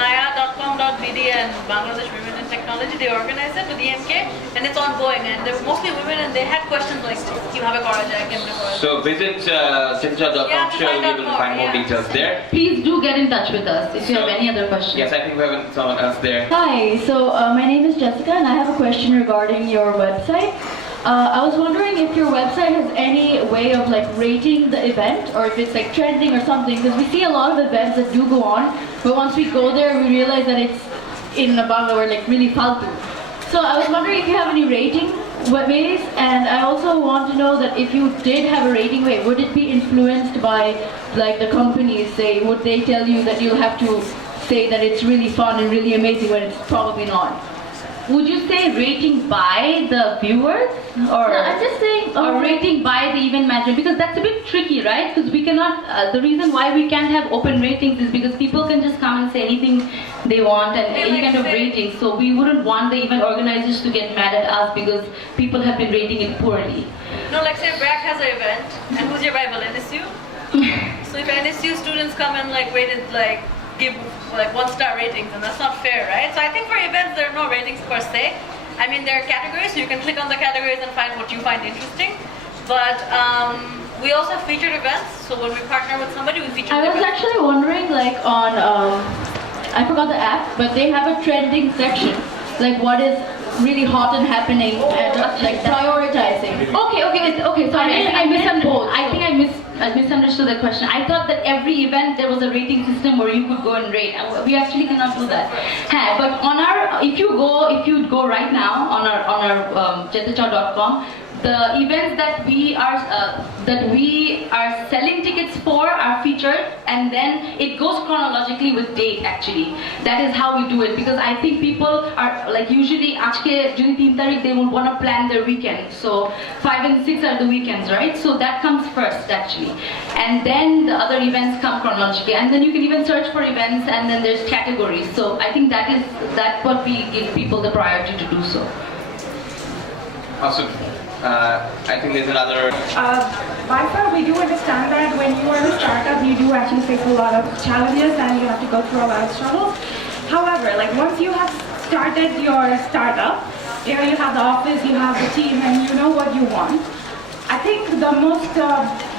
maya.com.bd and Bangladesh Women in Technology. They organize it with EMK, and it's ongoing. And they're mostly women, and they had questions like, "Kibhabe kora jay, kemne kora jay?" So visit jetechao.com. Sure, we will find more details there. Please do get in touch with us if you have any other questions. Yes, I think we have someone else there. Hi, so my name is Jessica and I have a question regarding your website. I was wondering if your website has any way of like rating the event, or if it's like trending or something, because we see a lot of events that do go on, but once we go there we realize that it's in a Bangla word like really faltu. So I was wondering if you have any rating ways, and I also want to know that if you did have a rating way, would it be influenced by like the companies, say, would they tell you that you'll have to say that it's really fun and really amazing when it's probably not? Would you say rating by the viewers, or No, I'm just saying, or rating by the event manager? Because that's a bit tricky, right? Because we cannot. The reason why we can't have open ratings is because people can just come and say anything they want and any kind of rating. So we wouldn't want the event organizers to get mad at us because people have been rating it poorly. No, like say Brac has an event, and who's your rival? NSU? So if NSU students come and like rated like give like 1-star ratings, and that's not fair, right? So I think for events there are no ratings per se. I mean, there are categories, so you can click on the categories and find what you find interesting. But we also have featured events, so when we partner with somebody, we feature I the was event. actually wondering like on I forgot the app, but they have a trending section. Like what is really hot and happening and like prioritizing? Okay. Sorry, I misunderstood the question. I thought that every event there was a rating system where you could go and rate. We actually cannot do that. But on our, if you go right now on our Jetechao.com, the events that we are selling tickets for are featured, and then it goes chronologically with date. Actually, that is how we do it, because I think people are like usually aajke jodi 3 tarik they will want to plan their weekend. So 5 and 6 are the weekends, right? So that comes first actually, and then the other events come chronologically, and then you can even search for events, and then there's categories. So I think that's what we give people the priority to do so. Awesome. I think there's another. By far, we do understand that when you are a startup, you do actually face a lot of challenges and you have to go through a lot of struggles. However, like once you have started your startup, you have the office, you have the team, and you know what you want. I think the most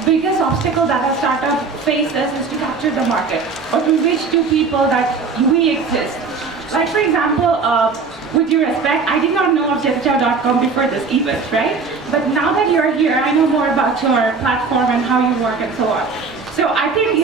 biggest obstacle that a startup faces is to capture the market or to reach to people that we exist. Like for example, with your respect, I did not know of Jetechao.com before this event, right? But now that you're here, I know more about your platform and how you work and so on. So I think,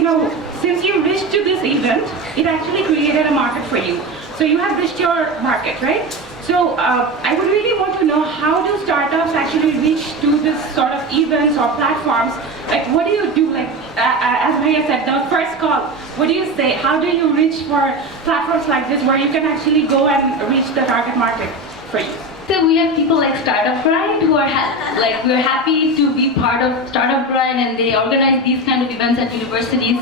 since you reached to this event, it actually created a market for you. So you have reached your market, right? So I would really want to know, how do startups actually reach to this sort of events or platforms? Like what do you do? Like as Maya said, the first call, what do you say? How do you reach for platforms like this where you can actually go and reach the target market for you? So we have people like Startup Grind who are we're happy to be part of Startup Grind, and they organize these kind of events at universities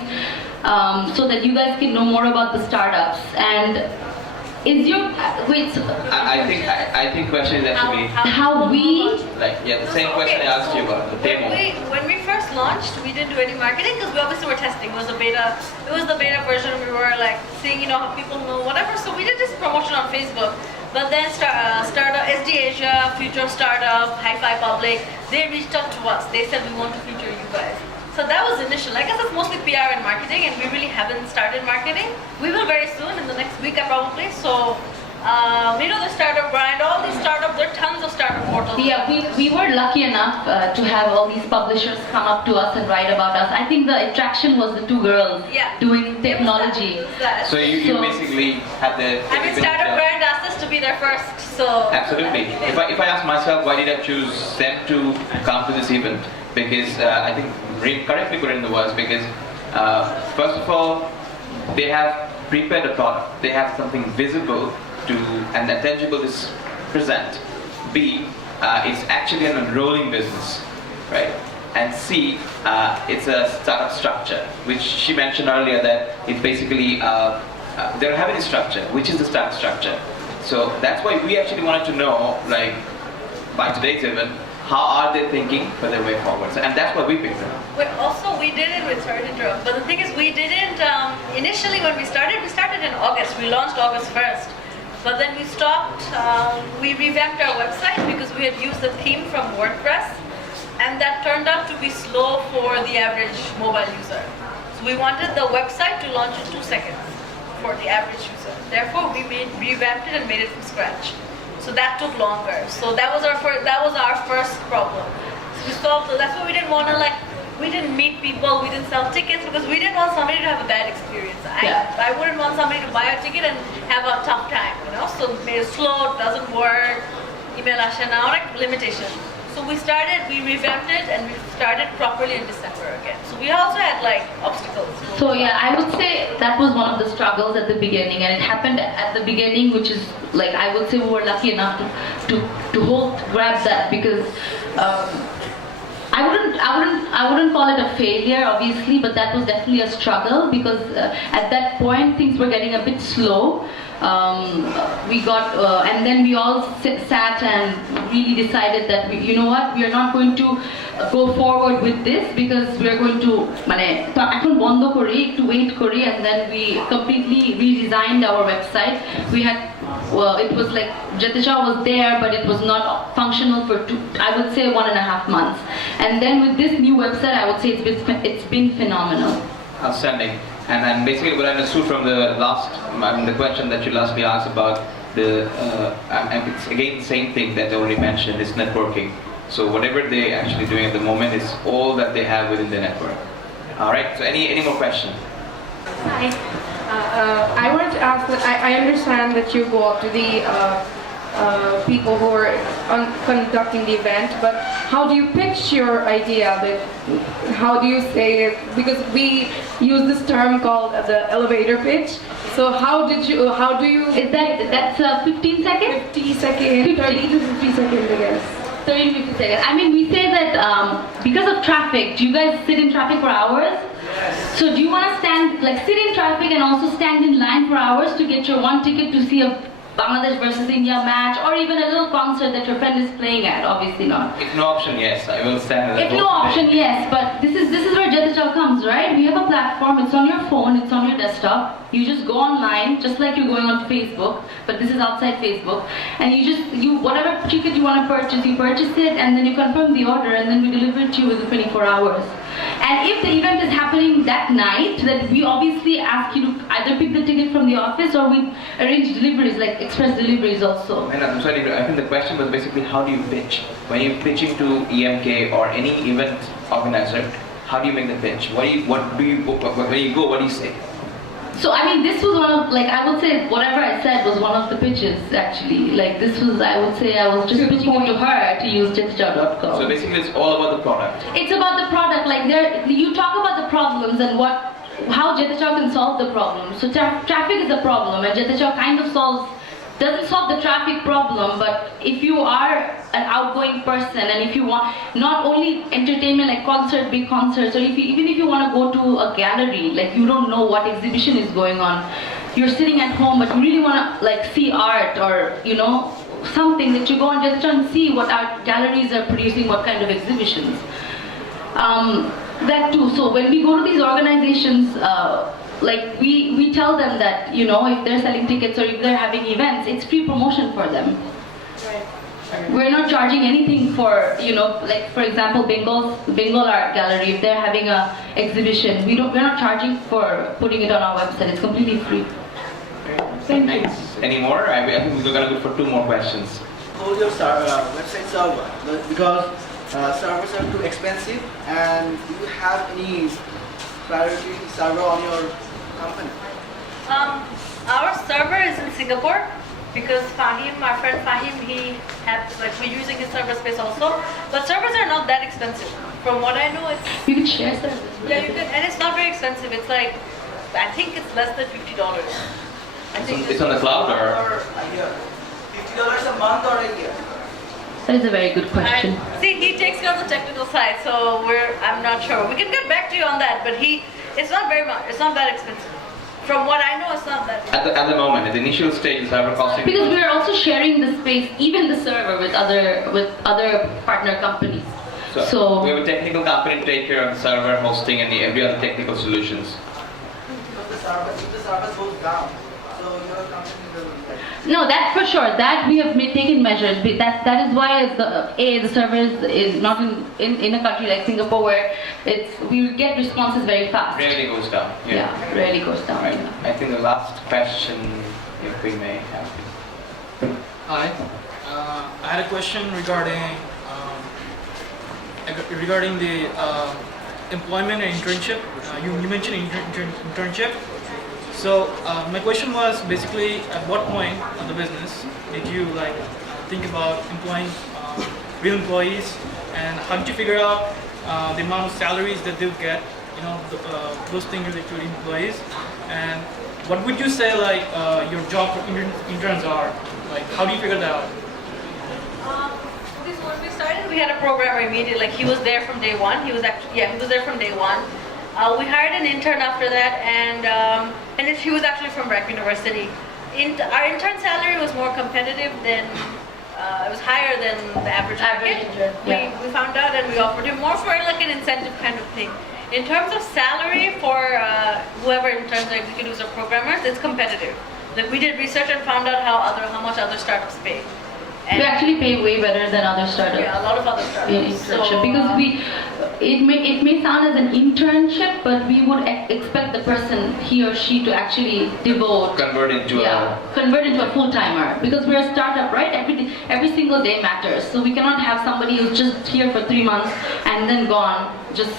so that you guys can know more about the startups. And is your I think question is actually how we the same question I asked you about the demo. When we first launched, we didn't do any marketing because we obviously were testing. It was the beta version. We were like seeing how people know whatever. So we did just promotion on Facebook. But then Startup SD Asia, Future Startup, Hi-Fi Public, they reached out to us. They said we want to feature you guys. So that was initial. I guess it's mostly PR and marketing, and we really haven't started marketing. We will very soon, in the next week probably. So, the Startup Grind, all these startups, there are tons of startup portals. Yeah, we were lucky enough to have all these publishers come up to us and write about us. I think the attraction was the 2 girls doing technology. So you basically had the. Startup Grind asked us to be there first. So absolutely. If I ask myself, why did I choose them to come to this event? Because I think Reem correctly put it in the words, because first of all, they have prepared a product. They have something visible and that tangible to present. B, it's actually an enrolling business, right? And C, it's a startup structure, which she mentioned earlier that it's basically, they don't have any structure, which is the startup structure. So that's why we actually wanted to know, like, by today's event, how are they thinking for their way forward? And that's why we picked them. We did it with, sorry to interrupt, but the thing is we didn't, initially when we started in August. We launched August 1st. But then we stopped, we revamped our website because we had used the theme from WordPress, and that turned out to be slow for the average mobile user. So we wanted the website to launch in 2 seconds for the average user. Therefore, we revamped it and made it from scratch. So that took longer. So that was our first problem. So we solved. So that's why we didn't want to we didn't meet people, we didn't sell tickets because we didn't want somebody to have a bad experience. I wouldn't want somebody to buy a ticket and have a tough time, So made it slow, doesn't work, email ashana, limitation. So we revamped it and we started properly in December again. So we also had obstacles. So yeah, I would say that was one of the struggles at the beginning, and it happened at the beginning, which is I would say we were lucky enough to grab that, because I wouldn't call it a failure, obviously, but that was definitely a struggle, because at that point things were getting a bit slow. And then we all sat and really decided that we are not going to go forward with this, because we are going to wait, and then we completely redesigned our website. We had it was Jetechao was there, but it was not functional for 1.5 months. And then with this new website, I would say it's been phenomenal. Outstanding. And basically what I understood from the question that you lastly asked about it's again the same thing that I already mentioned, is networking. So whatever they're actually doing at the moment is all that they have within the network. All right, so any more questions? Hi. I wanted to ask that I understand that you go up to the people who are conducting the event, but how do you pitch your idea? How do you say it? Because we use this term called the elevator pitch. So how do you? Is that's 15 seconds? 50 seconds, 30 to 50 seconds, I guess. 30 to 50 seconds. I mean, we say that because of traffic, do you guys sit in traffic for hours? Yes. So do you want to sit in traffic and also stand in line for hours to get your one ticket to see a Bangladesh versus India match, or even a little concert that your friend is playing at? Obviously not. If no option, yes, I will stand. If no option, yes, but this is where Jetechao comes, right? We have a platform. It's on your phone. It's on your desktop. You just go online, just like you're going on Facebook, but this is outside Facebook, and you whatever ticket you want to purchase, you purchase it, and then you confirm the order, and then we deliver it to you within 24 hours. And if the event is happening that night, then we obviously ask you to either pick the ticket from the office, or we arrange deliveries, like express deliveries also. And I'm sorry, I think the question was basically, how do you pitch? When you're pitching to EMK or any event organizer, how do you make the pitch? When you go, what do you say? So I mean, this was one of, I would say whatever I said was one of the pitches actually. This was, I would say, I was just pitching it to her to use Jetechao.com. So basically, it's all about the product. It's about the product. You talk about the problems and how Jetechao can solve the problem. So traffic is a problem, and Jetechao kind of doesn't solve the traffic problem, but if you are an outgoing person and if you want not only entertainment like big concerts, or even if you want to go to a gallery, you don't know what exhibition is going on, you're sitting at home but you really want to see art, or something, that you go on Jetechao and see what art galleries are producing, what kind of exhibitions. That too. So when we go to these organizations, we tell them that, if they're selling tickets or if they're having events, it's free promotion for them. Right. We're not charging anything for, for example, Bengal Art Gallery, if they're having a exhibition, we're not charging for putting it on our website. It's completely free. Thank you. Any more? I think we're going to go for 2 more questions. Hold your website server, because servers are too expensive, and do you have any priority server on your company? Our server is in Singapore, because Fahim, my friend Fahim, we're using his server space also. But servers are not that expensive. From what I know, you can share servers. Yeah, you can, and it's not very expensive. It's I think it's less than $50. It's on the cloud or a year? $50 a month or a year? That is a very good question. See, he takes care of the technical side, so I'm not sure. We can get back to you on that, but it's not very much. It's not that expensive. From what I know, it's not that expensive. At the moment, at the initial stage, the server costing. Because we are also sharing the space, even the server, with other partner companies. So we have a technical company to take care of the server hosting and every other technical solutions. If the server goes down, so your company will. No, that's for sure. That we have taken measures. That is why the server is not in a country like Singapore, where we get responses very fast. Rarely goes down. Yeah, rarely goes down. Right. Yeah. I think the last question, if we may have. Hi, I had a question regarding the employment and internship. You mentioned internship. So my question was basically, at what point of the business did you think about employing real employees, and how did you figure out the amount of salaries that they'll get, those things related to employees, and what would you say your job for interns are? How do you figure that out? Okay, so when we started, we had a programmer immediately. He was there from day one. He was there from day one. We hired an intern after that, and he was actually from Brac University. Our intern salary was more competitive than, it was higher than the average intern. We found out, and we offered him more for an incentive kind of thing. In terms of salary for whoever interns or executives or programmers, it's competitive. We did research and found out how much other startups pay. And we actually pay way better than other startups. Yeah, a lot of other startups. Because it may sound as an internship, but we would expect the person, he or she, to actually devote, Convert into a full-timer, because we're a startup, right? Every single day matters, so we cannot have somebody who's just here for 3 months and then gone, just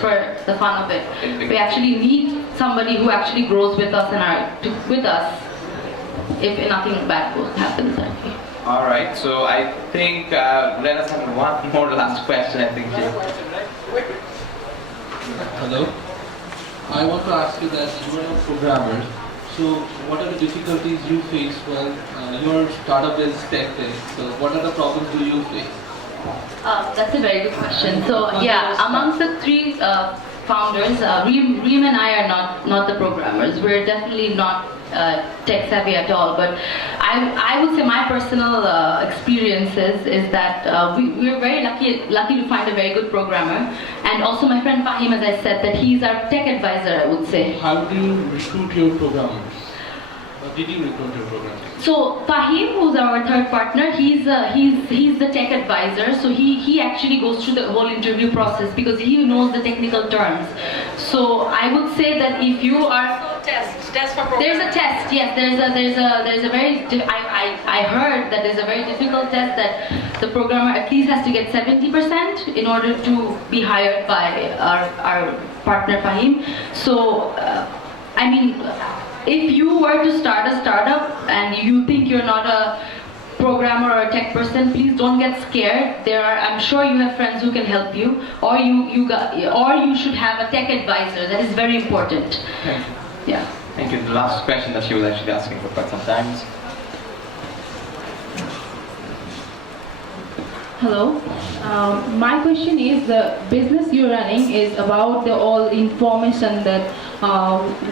for the fun of it. We actually need somebody who actually grows with us and with us if nothing bad happens. All right, so I think let us have one more last question, I think. Hello. I want to ask you that you are a programmer. So what are the difficulties you face when your startup is tech-based? So what are the problems do you face? That's a very good question. So yeah, amongst the 3 founders, Reem and I are not the programmers. We're definitely not tech savvy at all. But I would say my personal experiences is that we're very lucky to find a very good programmer. And also my friend Fahim, as I said, that he's our tech advisor, I would say. How do you recruit your programmers? Or did you recruit your programmers? So Fahim, who's our third partner, he's the tech advisor. So he actually goes through the whole interview process because he knows the technical terms. So I would say that if you are Test for programming. There's a test, yes. There's a very. I heard that there's a very difficult test that the programmer at least has to get 70% in order to be hired by our partner Fahim. So I mean, if you were to start a startup and you think you're not a programmer or a tech person, please don't get scared. I'm sure you have friends who can help you, or you should have a tech advisor. That is very important. Thank you. Yeah. Thank you. The last question that she was actually asking for quite some time. Hello. My question is, the business you're running is about the all information that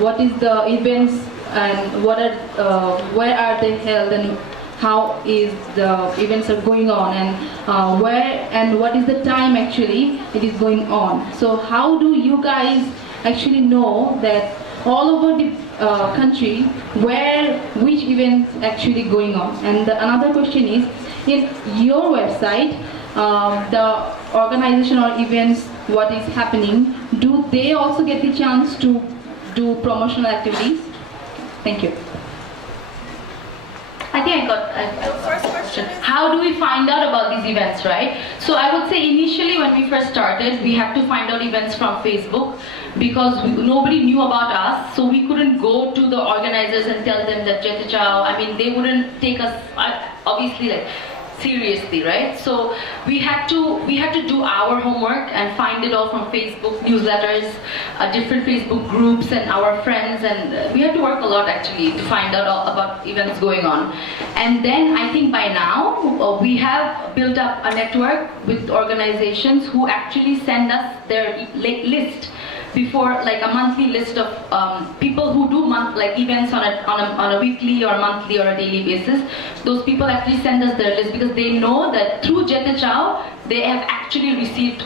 what is the events and where are they held and how is the events are going on and where and what is the time actually it is going on. So how do you guys actually know that all over the country which events actually going on? And another question is, in your website, the organization or events, what is happening, do they also get the chance to do promotional activities? Thank you. I think I got first question. How do we find out about these events, right? So I would say initially when we first started, we had to find out events from Facebook because nobody knew about us, so we couldn't go to the organizers and tell them that Jetechao, I mean, they wouldn't take us obviously like seriously, right? So we had to do our homework and find it all from Facebook newsletters, different Facebook groups and our friends, and we had to work a lot actually to find out all about events going on. And then I think by now we have built up a network with organizations who actually send us their list before, like a monthly list of people who do events on a weekly or monthly or a daily basis. Those people actually send us their list because they know that through Jetechao they have actually received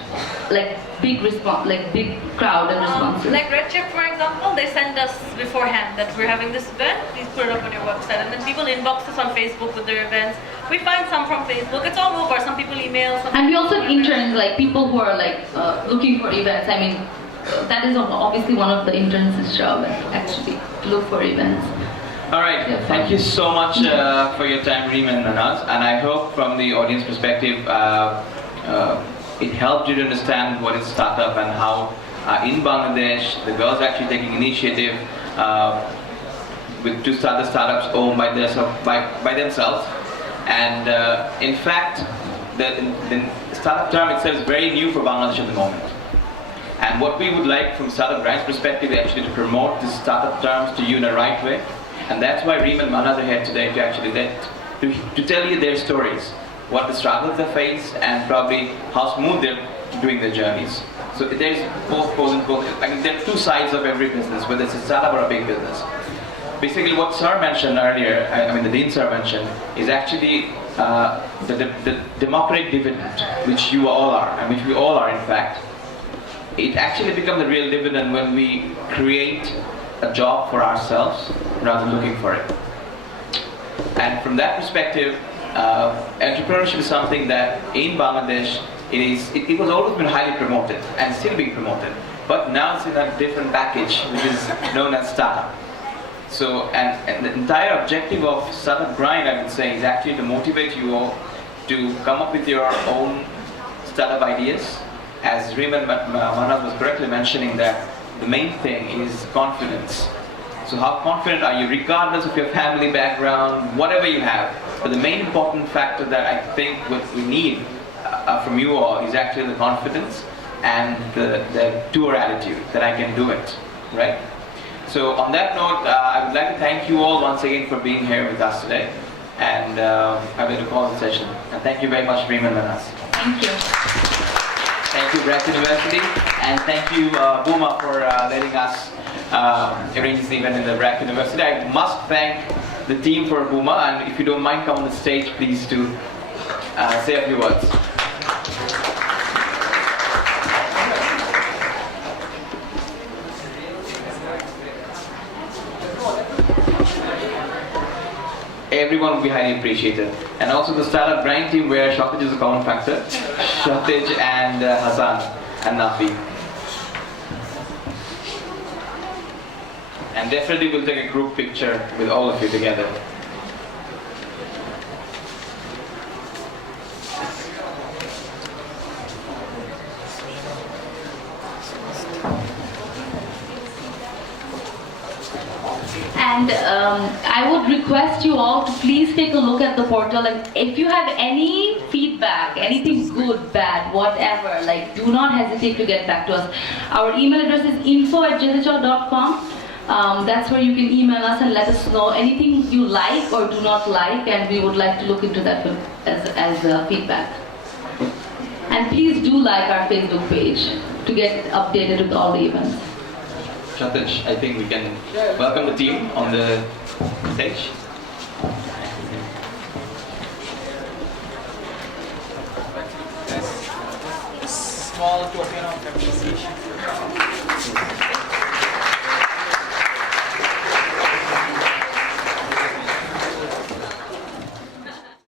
like big response, like big crowd and responses. Like Red Chip, for example, they send us beforehand that we're having this event. Please put it up on your website, and then people inbox us on Facebook with their events. We find some from Facebook. It's all over. Some people email. And we also have interns, like people who are like looking for events. I mean, that is obviously one of the interns' job, actually, to look for events. All right, thank you so much for your time, Reem and Mehnaz, and I hope from the audience perspective it helped you to understand what is startup and how in Bangladesh the girls are actually taking initiative to start the startups owned by themselves. And in fact, the startup term itself is very new for Bangladesh at the moment. And what we would like from Startup Grant's perspective is actually to promote the startup terms to you in the right way. And that's why Reem and Mehnaz are here today to actually to tell you their stories, what the struggles they face, and probably how smooth they're doing their journeys. So there's both pros and cons. I mean, there are two sides of every business, whether it's a startup or a big business. Basically, what Sir mentioned earlier, I mean the Dean Sir mentioned, is actually the democratic dividend, which you all are, and which we all are in fact. It actually becomes a real dividend when we create a job for ourselves rather than looking for it. And from that perspective, entrepreneurship is something that in Bangladesh it was always been highly promoted and still being promoted, but now it's in a different package, which is known as startup. So, and the entire objective of Startup Grind, I would say, is actually to motivate you all to come up with your own startup ideas. As Reem and Mehnaz was correctly mentioning, that the main thing is confidence. So how confident are you, regardless of your family background, whatever you have? But the main important factor that I think what we need from you all is actually the confidence and the doer attitude, that I can do it, right? So on that note, I would like to thank you all once again for being here with us today. And I'm going to call the session. And thank you very much, Reem and Mehnaz. Thank you. Thank you, Brac University, and thank you, Buma, for letting us arrange this event in the Brac University. I must thank the team for Buma, and if you don't mind, come on the stage, please, to say a few words. Everyone will be highly appreciated. And also the Startup Grind team, where Shortage is a common factor. Shortage and Hassan and Nafi. And definitely we'll take a group picture with all of you together. And I would request you all to please take a look at the portal, and if you have any feedback, anything good, bad, whatever, like, do not hesitate to get back to us. Our email address is info@jetechao.com. That's where you can email us and let us know anything you like or do not like, and we would like to look into that as feedback. And please do like our Facebook page to get updated with all the events. Shortage, I think we can welcome the team on the stage. Small token of